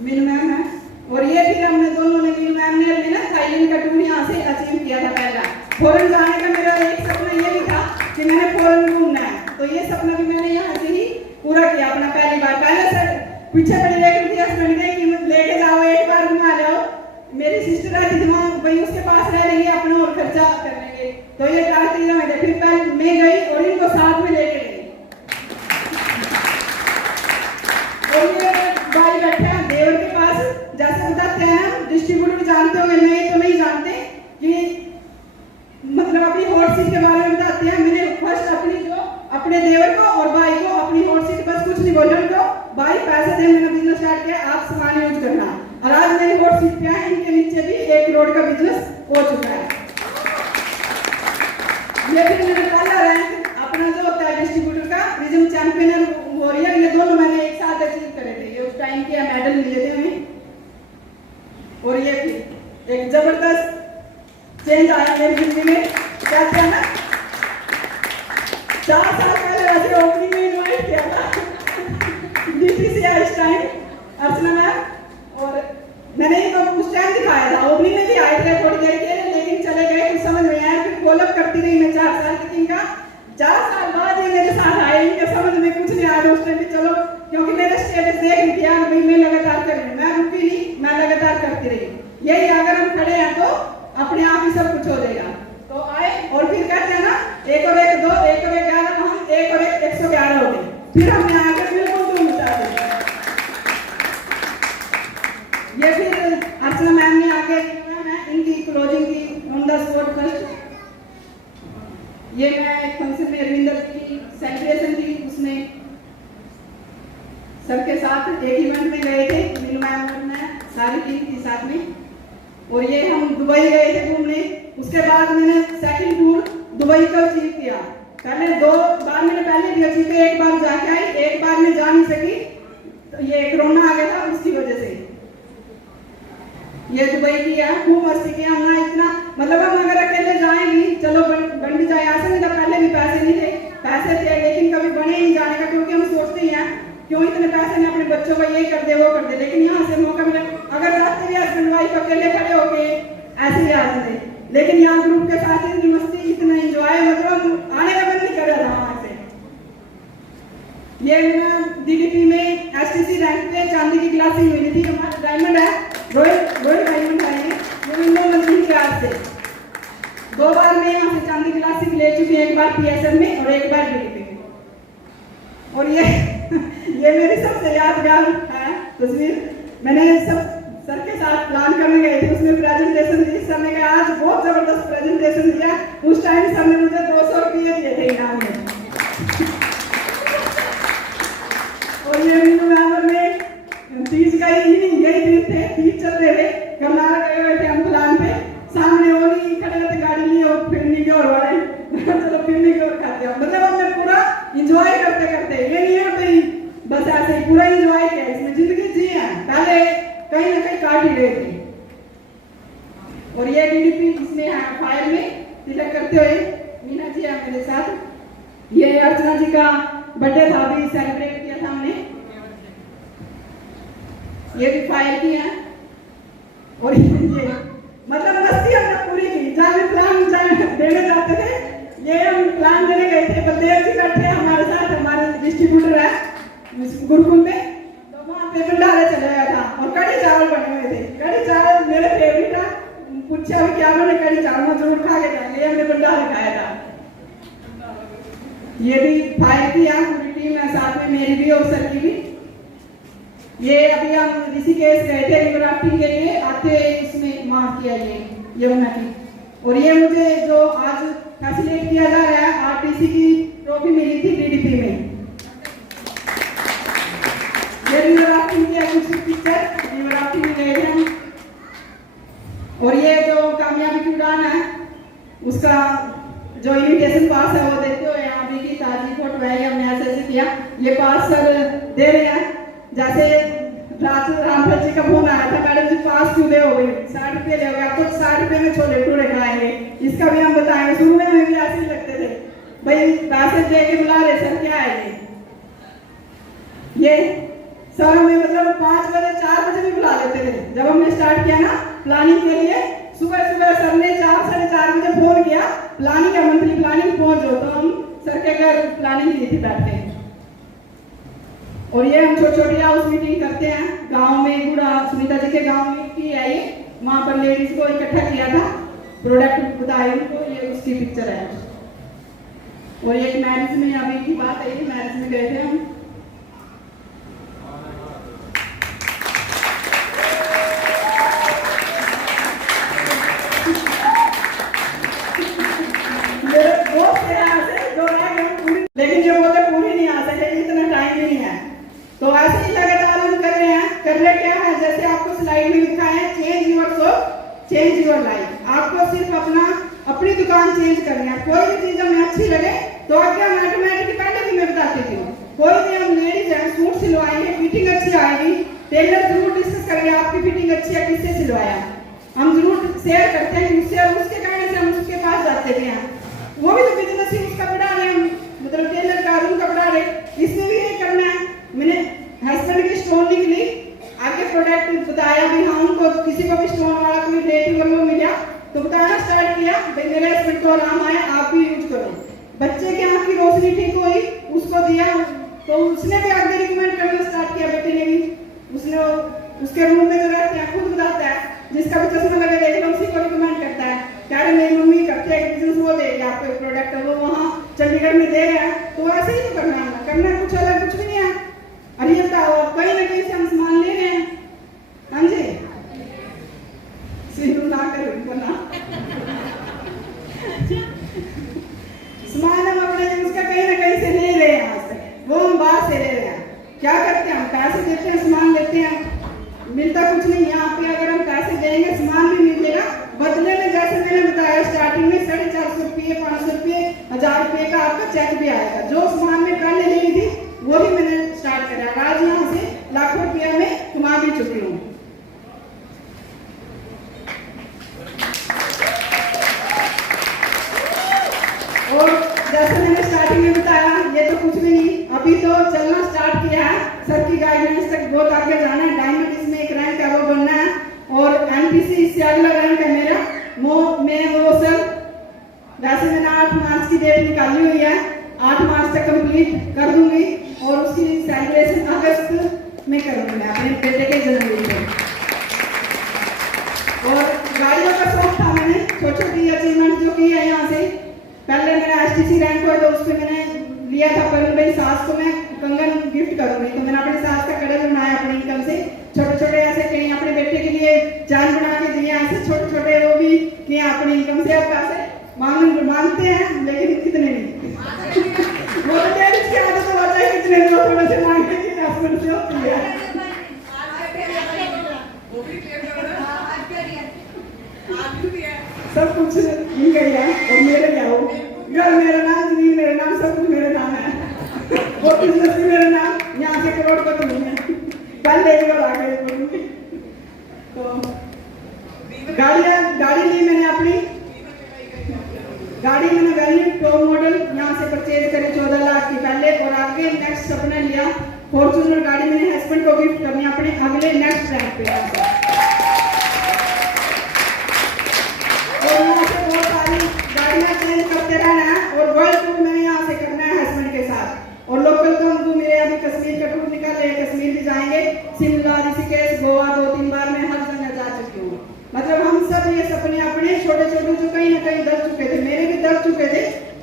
मीनू मैम है। और ये फिर हमने दोनों ने, मीनू मैम ने ना थाईलैंड का टूर यहाँ से अचीव किया था। पहला फॉरेन जाने का मेरा एक सपना ये भी था कि मैंने फॉरेन घूमना है, तो ये सपना भी मैंने यहाँ से ही पूरा किया अपना पहली बार। पहले सर पीछे पड़ी लेकर थी, हस्बैंड ने कि लेके जाओ, एक बार घुमा जाओ। मेरी सिस्टर रहती थी वहाँ, वही उसके पास रह लेंगे, अपना और खर्चा कर लेंगे, तो ये टालती रहे थे। फिर पहले मैं गई और इनको साथ में लेके गई। और ये भाई बैठे हैं देवर के पास, जैसे बताते हैं ना, डिस्ट्रीब्यूटर जानते होंगे, नहीं तो नहीं जानते, कि मतलब अपनी हॉट सीट के बारे में बताते हैं। मैंने फर्स्ट अपने देवर को और भाई को अपनी हॉट सीट, बस कुछ नहीं बोला उनको, भाई पैसे दे, मैंने बिजनेस स्टार्ट किया, आप सामान यूज करना। और आज मेरी हॉट सीट पे है, इनके नीचे भी 1 करोड़ का बिजनेस हो चुका है। ये भी मेरा पहला रैंक अपना जो होता है डिस्ट्रीब्यूटर का, रीजन चैंपियन वॉरियर, ये दोनों मैंने एक साथ अचीव करे थे। ये उस टाइम के मेडल मिले थे हमें। और ये एक जबरदस्त चेंज आया मेरी जिंदगी में। कहते हैं ना, 4 साल पहले वैसे ओपनिंग में इन्वाइट किया था DTC इस टाइम अर्चना मैम, और मैंने इनको उस टाइम दिखाया था, ओपनिंग में भी आए थे थोड़ी देर के लिए, लेकिन चले गए, कुछ समझ में आया। फिर फॉलोअप करती रही मैं 4 साल की थी। 4 साल बाद ये मेरे साथ आए, इनके समझ में कुछ नहीं आया उस टाइम भी, चलो क्योंकि मेरा स्टेटस देख रही थी भाई, मैं लगातार कर रही हूँ, मैं रुकी नहीं, मैं लगातार करती रही। यही अगर हम खड़े हैं तो अपने आप ही सब कुछ हो जाएगा। तो आए और फिर कहते हैं ना, 1 और 1 2, 1 और 1 11, हम 1 और 1 111 हो गए। फिर हमने आकर बिल्कुल धूम मचा दी। ये फिर अर्चना मैम ने आके इनकी क्लोजिंग की ऑन द स्पॉट फर्स्ट। ये मैं एक फंक्शन में रविंदर की सेलिब्रेशन थी, उसमें सर के साथ एक इवेंट में गए थे, मीनू मैम सारी टीम थी साथ में। और ये हम दुबई गए थे घूमने। उसके बाद मैंने सेकंड टूर दुबई का अचीव किया। पहले 2 बार मैंने पहले भी अचीव किया, एक बार जाके आई, एक बार मैं जा नहीं सकी, तो ये कोरोना आ गया था, उसकी वजह से। ये दुबई किया, खूब मस्ती किया हमने। इतना मतलब हम अगर अकेले जाए भी, चलो बन भी जाए, ऐसा नहीं था, पहले भी पैसे नहीं थे, पैसे थे लेकिन कभी बने नहीं जाने का, क्योंकि हम सोचते ही हैं क्यों इतने पैसे नहीं, अपने बच्चों को ये कर दे वो कर दे। लेकिन यहाँ से मौका मिला, अगर जाते भी हस्बैंड वाइफ अकेले खड़े होके ऐसे ही आते थे, लेकिन यहाँ ग्रुप के साथ इतनी मस्ती, इतना एंजॉय, मतलब आने का मन नहीं कर रहा था वहां से। ये मैं DDP में एसटीसी रैंक पे चांदी की क्लासिंग मिली थी। हमारा डायमंड है, रॉयल डायमंड है ये, विंडो मंथली क्लास से 2 बार मैं यहाँ से चांदी क्लासिक ले चुकी हूँ, एक बार पीएसएम में और एक बार डीडीपी में। और ये मेरी सबसे यादगार है तस्वीर। मैंने सब सर के साथ प्लान करने गए थे, उसमें प्रेजेंटेशन दी। सर ने कहा आज बहुत जबरदस्त प्रेजेंटेशन दिया। उस टाइम सर ने मुझे 200 रुपये दिए थे इनाम में। और ये विंडो मेंबर में तीज का यही दिन थे, तीज चल रहे थे, करनाल गए हुए थे हम प्लान पे। सामने वो नहीं खड़े थे गाड़ी लिए, और फिरनी के और वाले चलो फिरनी के और खाते हैं। मतलब हमने पूरा इंजॉय करते करते, ये नहीं है भाई बस ऐसे ही पूरा इंजॉय किया, इसमें जिंदगी जी है। पहले कहीं ना कहीं काट ही रहे थे। और ये डीडीपी इसमें है फायर में तिलक करते हुए मीना जी है मेरे साथ। ये अर्चना जी का बर्थडे था, अभी सेलिब्रेट किया था हमने। ये भी फायर की है। और ये मतलब मस्ती हमने पूरी की। जहाँ भी प्लान देने जाते थे, ये हम प्लान देने गए थे, बलदेव जी बैठे हमारे साथ, हमारे डिस्ट्रीब्यूटर है गुरुकुल में, तो वहाँ पे भंडारा चला गया था और कड़ी चावल बने हुए थे। कड़ी चावल मेरे फेवरेट था। पूछा भी क्या मैंने, कड़ी चावल जरूर खा के जाएंगे, हमने भंडारा खाया था। ये भी फायर की है, पूरी टीम है साथ में, मेरी भी और सर की भी। ये अभी हम ऋषिकेश गए थे रिवर राफ्टिंग के लिए, आते इसमें माफ किया ये यमुना की। और ये मुझे जो आज फैसिलिटेट किया जा रहा है, आरटीसी की ट्रॉफी मिली थी डीडीपी में। ये रिवर राफ्टिंग की कुछ पिक्चर, रिवर राफ्टिंग में गए थे हम। और ये जो कामयाबी की उड़ान है, उसका जो इन्विटेशन पास है वो देते हुए यहाँ भी की ताजी फोटो है, हमने ऐसे किया। ये पास सर दे रहे हैं। जैसे रामफल जी का फोन आया था, मैडम जी पास क्यों दे हो गई, 60 रुपये दे हो गए, आप तो 60 रुपये में छोले भटूरे खाएंगे। इसका भी हम बताएंगे। शुरू में हमें भी ऐसे ही लगते थे, भाई पैसे दे के बुला रहे सर, क्या है ये सर हमें मतलब 5 बजे 4 बजे भी बुला लेते थे। जब हमने स्टार्ट किया ना प्लानिंग के लिए, सुबह सुबह सर ने 4 साढ़े 4 बजे फोन किया, प्लानिंग है मंथली प्लानिंग पहुंच जाओ। तो हम सर के घर प्लानिंग की थी बैठ के। और ये हम छोटी छोटी हाउस मीटिंग करते हैं गांव में, पूरा सुनीता जी के गांव में की है ये, वहां पर लेडीज को इकट्ठा किया था, प्रोडक्ट बताए उनको, ये उसकी पिक्चर है। और एक मैरिज में अभी की बात है, मैरिज में गए थे हम। लेकिन जो बोलते पूरी नहीं आ सके, इतना टाइम भी नहीं है, तो ऐसे ही लगातार हम कर रहे हैं। कर रहे क्या है, जैसे आपको स्लाइड में लिखा है change your soap change your life. आपको सिर्फ अपनी दुकान चेंज करनी है। कोई भी चीज हमें अच्छी लगे तो आगे हम ऑटोमेटिक, पहले भी मैं बताती थी, कोई भी हम लेडीज है सूट सिलवाएंगे, फिटिंग अच्छी आएगी, टेलर जरूर डिस्कस करेंगे आपकी फिटिंग अच्छी है, किससे सिलवाया, हम जरूर शेयर करते हैं उससे, और उसके कारण से हम उसके पास जाते भी हैं। वो भी तो बिजनेस ही उसका बढ़ा रहे हम, मतलब टेलर का उनका बढ़ा रहे, इसमें भी यही करना है। मैंने हस्बैंड की स्टोन निकली, आगे प्रोडक्ट बताया भी, हाँ उनको किसी को भी स्टोन वाला कोई रिलेटिव वो मिला तो बताना स्टार्ट किया, भाई मेरे हस्बैंड को आराम आया, आप भी यूज करो। बच्चे के आँख की रोशनी ठीक हुई, उसको दिया तो उसने भी आगे रिकमेंड करना स्टार्ट किया, बेटे ने भी। उसने उसके रूम में जो रहते हैं खुद बताता है, जिसका भी चश्मा लगे देख लो उसी को रिकमेंड करता है, कह रहे मेरी मम्मी करते हैं बिजनेस, वो देगी आपको प्रोडक्ट, वो वहाँ चंडीगढ़ में दे रहे हैं। तो ऐसे ही तो करना है, करना कुछ अलग कुछ भी नहीं है। अरे ये बताओ, कहीं ना कहीं से हम सामान ले रहे हैं, हाँ जी सिंधु ना करो बना सामान हम अपने उसका कहीं ना कहीं से ले रहे हैं, आज तक वो हम बाहर से ले रहे हैं। क्या करते हैं हम, पैसे देते हैं, सामान लेते हैं, मिलता कुछ नहीं। यहाँ पे अगर हम पैसे देंगे सामान भी मिलेगा, बदले में जैसे मैंने बताया स्टार्टिंग में 450 रुपये 500 रुपये 1000 रुपये का आपका चेक भी आएगा। जो सामान में पहले ली थी वो भी मैंने स्टार्ट करा, आज यहाँ से लाखों रुपया में कमा भी चुकी हूँ। और जैसे मैंने स्टार्टिंग में बताया, ये तो कुछ भी नहीं, अभी तो चलना स्टार्ट किया है, सर की गाइडेंस तक बहुत आगे जाना है। डायमंड इसमें एक रैंक है वो बनना है, और एमपीसी इससे अगला रैंक है मेरा। मैं वो सर वैसे मैंने 8 मार्च की डेट निकाली हुई है, 8 मार्च तक कंप्लीट कर दूंगी, और उसकी सेलिब्रेशन अगस्त मैं करूँगी मैं अपने बेटे के जन्मदिन पे। और गाड़ियों का शौक था, मैंने छोटी छोटी अचीवमेंट जो की है यहाँ से। पहले मेरा STC रैंक हुआ तो उस पर मैंने लिया था पर मेरी सास को मैं कंगन गिफ्ट करूँगी, तो मैंने अपनी सास का कड़े बनाया अपनी इनकम से। छोटे छोटे ऐसे कहीं अपने बेटे के लिए जान बना के दिए, ऐसे छोटे छोटे वो भी किए अपनी इनकम से। अब पैसे मांगते हैं लेकिन कितने नहीं वो तो क्या इसके आदत तो बचा है कितने लोग थोड़े से मांगते हैं हस्बैंड से होती है। सब कुछ मिल गई है और मेरे क्या हो घर मेरा नाम, जमीन मेरा नाम, सब कुछ मेरे नाम है। वो बिजनेस भी मेरा नाम, यहाँ से करोड़पति हूँ मैं, कल एक बार आ गए बोलूँगी। तो गाड़ी ली मैंने अपनी गाड़ी, मैंने वैल्यू टॉप मॉडल यहाँ से परचेज करी 14 लाख की पहले। और आगे नेक्स्ट सपना लिया फॉर्च्यूनर गाड़ी, मैंने हस्बैंड को गिफ्ट करनी अपने अगले नेक्स्ट रैंक पे। और यहाँ से बहुत सारी गाड़ियाँ चेंज करते रहना है और वर्ल्ड टूर मैंने यहाँ से करना है हस्बैंड के साथ। और लोकल तो हमको मेरे अभी कश्मीर का टूर निकल रहे, कश्मीर भी जाएंगे, शिमला, ऋषिकेश, गोवा 2-3 बार मैं हर जगह जा चुकी हूँ। मतलब हम सब ये सपने अपने छोटे छोटे जो कहीं ना कहीं दर चुके थे, मेरे भी दर चुके थे।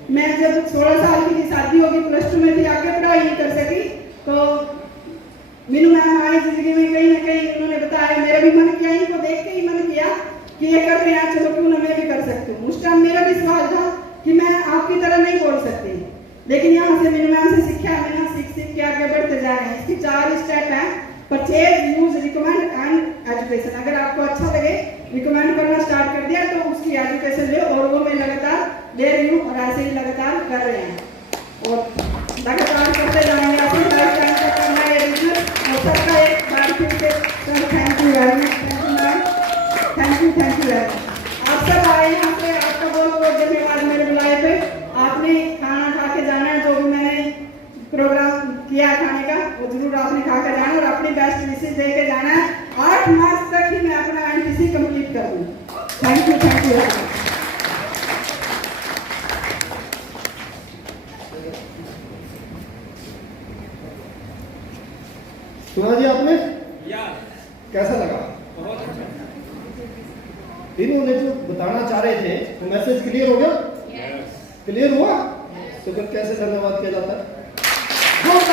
मैं जब 16 साल की थी, शादी होगी, +2 में थी, आगे पढ़ाई नहीं कर सकी, तो मीनू मैम आई जिंदगी में, कहीं ना कहीं उन्होंने बताया, मेरा भी मन किया, इनको देख के ही मन किया कि ये कर रहे हैं, चलो क्यों ना मैं भी कर सकती हूँ। उस टाइम मेरा भी सवाल था कि मैं आपकी तरह नहीं बोल सकती, लेकिन यहाँ से मीनू मैम से सीखा, मैंने सीख के आगे बढ़ते जा रहे हैं। इसकी 4 स्टेप है: purchase, use, recommend and education. अगर आपको अच्छा लगे, रिकमेंड करना स्टार्ट कर दिया तो उसकी एजुकेशन ले, और वो मैं लगातार ले रही हूँ और ऐसे ही लगातार कर रहे हैं और लगातार करते जाएंगे। अपनी लाइफ टाइम तक करना है बिजनेस। और सबका एक बार फिर से thank you very much, thank you ma'am, thank you very much. आप सब आए यहाँ पे, आपका बहुत बहुत धन्यवाद मेरे बुलाए पे। आपने खाना खा के जाना है, जो भी मैंने प्रोग्राम किया खाने का वो जरूर आपने खा कर जाना और अपनी बेस्ट विशेष दे के जाना है। 8 मार्च तक ही मैं अपना NTC कंप्लीट कर दूँ। थैंक यू सुना जी आपने? कैसा लगा? इन्होंने जो बताना चाह रहे थे तो मैसेज क्लियर हो गया? क्लियर हुआ? तो फिर कैसे धन्यवाद किया जाता है? बहुत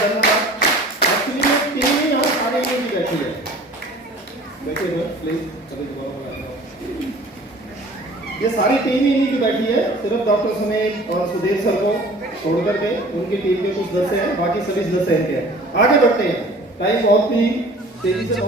धन्यवाद। एक्चुअली में टीम ही यहाँ सारे की बैठी है, देखिए प्लीज, ये सारी टीम ही इन्हीं की बैठी है। सिर्फ डॉक्टर समेत और सुदेव सर को छोड़ करके उनकी टीम के कुछ सदस्य हैं, बाकी सभी सदस्य हैं। आगे बढ़ते हैं, टाइम बहुत ही तेजी से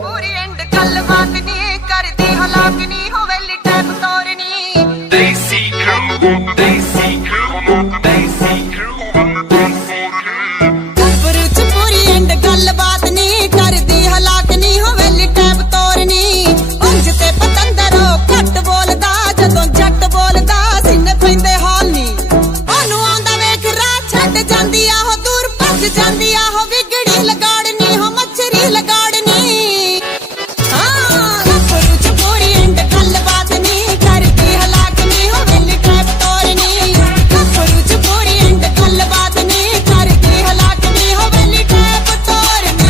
ਜਾਂਦੀ ਆ ਹੋ ਵਿਗੜੀ ਲਗਾੜਨੀ ਹੋ ਮੱਛਰੀ ਲਗਾੜਨੀ ਹਾਂ ਗੱਭਰੂ ਚ ਪੂਰੀ ਐਂਡ ਗੱਲਬਾਤ ਨਹੀਂ ਕਰਦੀ ਹਲਾਕ ਨਹੀਂ ਹੋ ਵੇਲੀ ਟੈਪ ਤੋੜਨੀ ਗੱਭਰੂ ਚ ਪੂਰੀ ਐਂਡ ਗੱਲਬਾਤ ਨਹੀਂ ਕਰਦੀ ਹਲਾਕ ਨਹੀਂ ਹੋ ਵੇਲੀ ਟੈਪ ਤੋੜਨੀ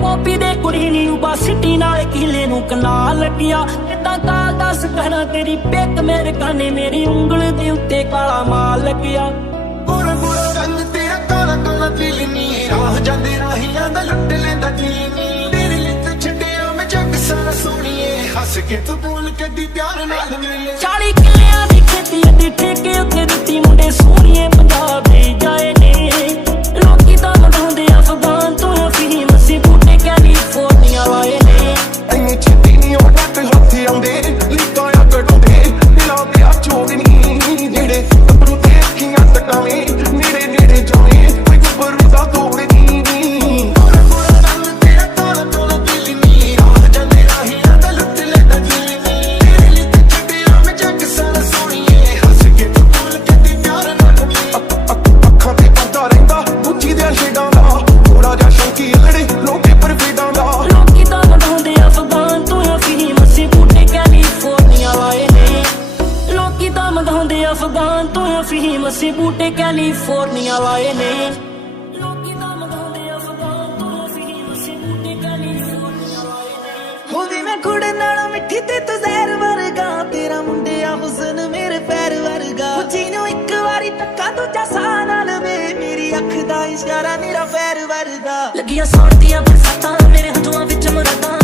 ਪੋਪੀ ਦੇ ਕੁੜੀ ਨੀ ਉਬਾ ਸਿੱਟੀ ਨਾਲ ਕੀਲੇ ਨੂੰ ਕਨਾਲ ਲੱਗਿਆ ਕਿਦਾਂ ਕਾਲ ਦੱਸ ਕਹਿਣਾ ਤੇਰੀ ਪਿੱਕ ਮੇਰੇ ਕਾਨੇ ਮੇਰੀ ਉਂਗਲ ਦੇ ਉੱਤੇ ਕਾਲਾ ਮਾਲ ਲੱਗਿਆ ਗੋਰਾ ਗੋਰਾ ਰੰਗ ਤੇਰਾ ਕਾਲਾ ਕਾਲਾ ਦਿਲ ਨੀ ਰਾਹ ਜਾਂਦੇ ਰਾਹੀਆਂ ਦਾ ਲੁੱਟ ਲੈਂਦਾ ਦਿਲ ਨੀ ਤੇਰੇ ਲਈ ਤੇ ਛੱਡਿਆ ਮੈਂ ਜੱਗ ਸਾਰਾ ਸੋਹਣੀਏ ਹੱਸ ਕੇ ਤੂੰ ਬੋਲ ਕਦੀ ਪਿਆਰ ਨਾਲ ਮਿਲੇ 40 ਕਿੱਲਿਆਂ ਦੀ ਖੇਤੀ ਦੇ ਠੇਕੇ ਉੱਤੇ ਦਿੱਤੀ ਮੁੰਡੇ ਸੋਹਣੀਏ ਪੰਜਾਬ ਦੇ ਜਾਏ ਨੇ ਲੋਕੀ ਤਾਂ ਮਨਾਉਂਦੇ ਅਫਗਾਨ ਤੋਂ ਅਫੀਮ ਅਸੀਂ ਬੂਟੇ ਕੈਲੀਫੋਰਨੀਆ ਵਾਏ ਨੇ ਐਨੀ ਛੇਤੀ ਨੀ ਉਹ ਰੱਖ ਹੱਥ ਆਉਂਦੇ ਲੀਕਾਂ ਆ ਕਢਾਉਂਦੇ ਦਿਲਾਂ ਦੇ ਆ ਚੋਗਣੀ ਨੇੜੇ ਗੱਭਰੂ ਤੇ ਅੱਖੀਆਂ ਤਕਾਵੇਂ ਨੇੜੇ ਨੇੜੇ ਜਾਵੇਂ ਕੋਈ ਗੱਭਰੂ ਦਾ ਤੋੜਨੀ ਗੋਰਾ ਗੋਰਾ ਰੰਗ ਤੇਰਾ ਕਾਲਾ ਕਾਲਾ ਦਿਲ ਨੀ ਰਾਹ ਜਾਂਦੇ ਰਾਹੀਆਂ ਦਾ ਲੁੱਟ ਲੈਂਦਾ ਦਿਲ ਨੀ ਤੇਰੇ ਲਈ ਤੇ ਛੱਡਿਆ ਮੈਂ ਜੱਗ ਸਾਰਾ ਸੋਹਣੀਏ ਹੱਸ ਕੇ ਤੂੰ ਬੋਲ ਕਦੀ ਪਿਆਰ ਨਾਲ ਮਿਲੇ ਅੱਖਾਂ ਤੇ ਪਰਦਾ ਰਹਿੰਦਾ ਉੱਚੀ ਦੇ ਸ਼ੇਡਾਂ ਦਾ ਥੋੜਾ ਜਿਹਾ ਸ਼ੌਂਕੀ ਲੜੇ ਲੋਕੇ ਪਰ ਫੇਡਾਂ ਦਾ ਲੋਕੀ ਤਾਂ ਮਨਾਉਂਦੇ ਅਫਗਾਨ ਤੋਂ ਅਫੀਮ ਅਸੀਂ ਬੂਟੇ ਕੈਲੀਫੋਰਨੀਆ ਵਾਏ ਨੇ ਲੋਕੀ ਤਾਂ ਮਨਾਉਂਦੇ ਅਫਗਾਨ ਤੋਂ ਅਫੀਮ ਅਸੀਂ ਬੂਟੇ ਕੈਲੀਫੋਰਨੀਆ ਵਾਏ ਨੇ ਲੋਕੀ ਤਾਂ ਮਨਾਉਂਦੇ ਅਫਗਾਨ ਤੋਂ ਅਫੀਮ ਅਸੀਂ ਬੂਟੇ ਕੈਲੀਫੋਰਨੀਆ ਵਾਏ ਨੇ ਹੋਦੀ ਮੈਂ ਕੁੜੇ ਨਾਲੋਂ ਮਿੱਠੀ ਤੇ ਤੂੰ ਜ਼ਹਿਰ ਵਰਗਾ ਤੇਰਾ ਮੁੰਡਿਆ ਹੁਸਨ ਮੇਰੇ ਪੈਰ ਵਰਗਾ ਉੱਚੀ ਨੂੰ ਇੱਕ ਵਾਰੀ ਤੱਕਾ ਦੂਜਾ ਸਾਹ ਨਾਲ ਵੇ ਮੇਰੀ ਅੱਖ ਦਾ ਇਸ਼ਾਰਾ ਮੇਰਾ ਪੈਰ ਵਰਗਾ ਲੱਗੀਆਂ ਸੌਣ ਦੀਆਂ ਬਰਸਾਤਾਂ ਮੇਰੇ ਹੱਥਾਂ ਵਿੱਚ ਮੁਰਾਦਾਂ